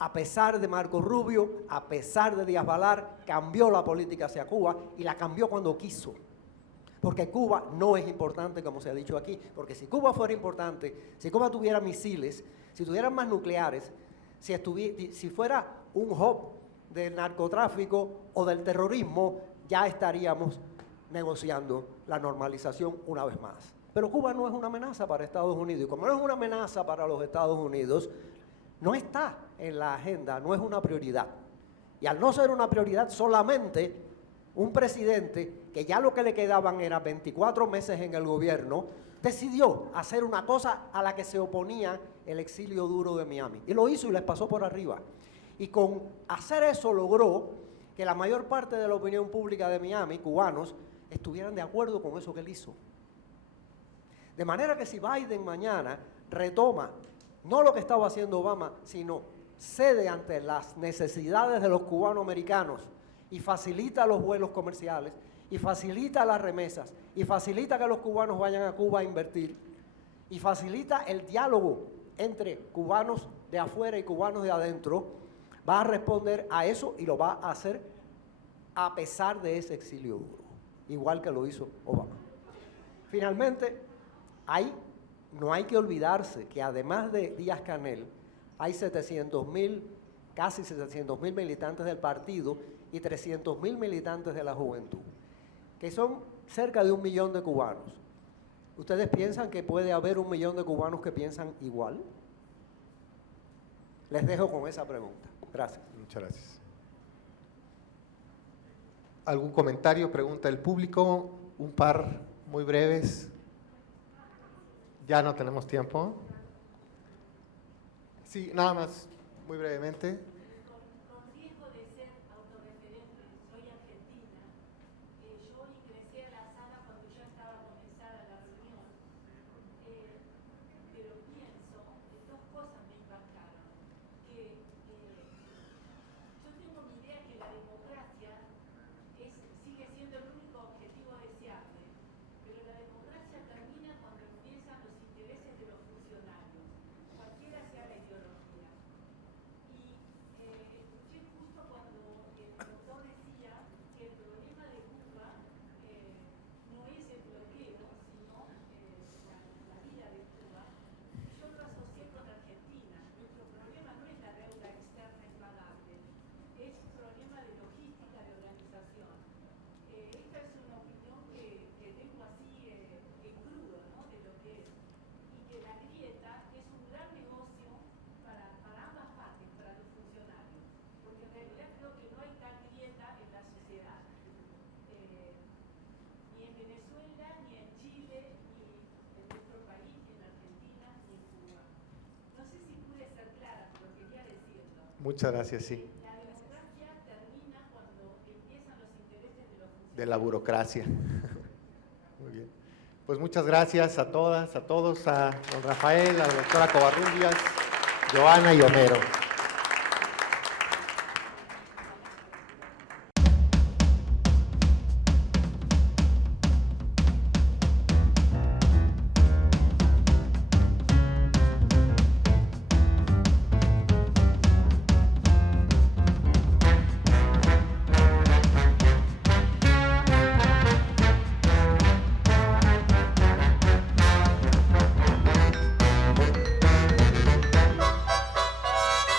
A pesar de Marco Rubio, a pesar de Díaz Balar, cambió la política hacia Cuba y la cambió cuando quiso. Porque Cuba no es importante, como se ha dicho aquí, porque si Cuba fuera importante, si Cuba tuviera misiles, si tuviera más nucleares, si fuera un hub del narcotráfico o del terrorismo, ya estaríamos negociando la normalización una vez más. Pero Cuba no es una amenaza para Estados Unidos, y como no es una amenaza para los Estados Unidos, no está en la agenda, no es una prioridad. Y al no ser una prioridad, solamente un presidente, que ya lo que le quedaban era 24 meses en el gobierno, decidió hacer una cosa a la que se oponía el exilio duro de Miami. Y lo hizo y les pasó por arriba. Y con hacer eso logró que la mayor parte de la opinión pública de Miami, cubanos, estuvieran de acuerdo con eso que él hizo. De manera que si Biden mañana retoma no lo que estaba haciendo Obama, sino cede ante las necesidades de los cubanoamericanos y facilita los vuelos comerciales, y facilita las remesas, y facilita que los cubanos vayan a Cuba a invertir, y facilita el diálogo entre cubanos de afuera y cubanos de adentro, va a responder a eso y lo va a hacer a pesar de ese exilio duro, igual que lo hizo Obama. Finalmente, no hay que olvidarse que además de Díaz-Canel, hay 700.000, casi 700.000 militantes del partido y 300.000 militantes de la juventud, que son cerca de 1 millón de cubanos. ¿Ustedes piensan que puede haber 1 millón de cubanos que piensan igual? Les dejo con esa pregunta. Gracias. Muchas gracias. ¿Algún comentario, pregunta del público? Un par muy breves. Ya no tenemos tiempo. Sí, nada más, muy brevemente. Con riesgo de ser autorreferente, soy argentina. Yo ingresé a la sala cuando ya estaba comenzada la reunión, pero pienso que 2 cosas me impactaron. Que yo tengo mi idea que la democracia sigue siendo el único objetivo deseable, pero la democracia termina cuando empiezan los intereses de los funcionarios, cualquiera sea la ideología. Y escuché justo cuando el doctor decía que el problema de Cuba no es el bloqueo, sino la vida de Cuba. Yo lo asocié con Argentina. Nuestro problema no es la deuda externa impagable, es un problema de logística, de organización. Esta es una opinión que tengo así en crudo, ¿no?, de lo que es. Y que la grieta es un gran negocio para ambas partes, para los funcionarios. Porque en realidad creo que no hay tal grieta en la sociedad. Ni en Venezuela, ni en Chile, ni en nuestro país, ni en Argentina, ni en Cuba. No sé si pude ser clara, pero quería decirlo. Muchas gracias, sí. La democracia termina cuando empiezan los intereses de los funcionarios. De la burocracia. Muy bien. Pues muchas gracias a todas, a todos, a don Rafael, a la doctora Covarrubias, Joana y Homero.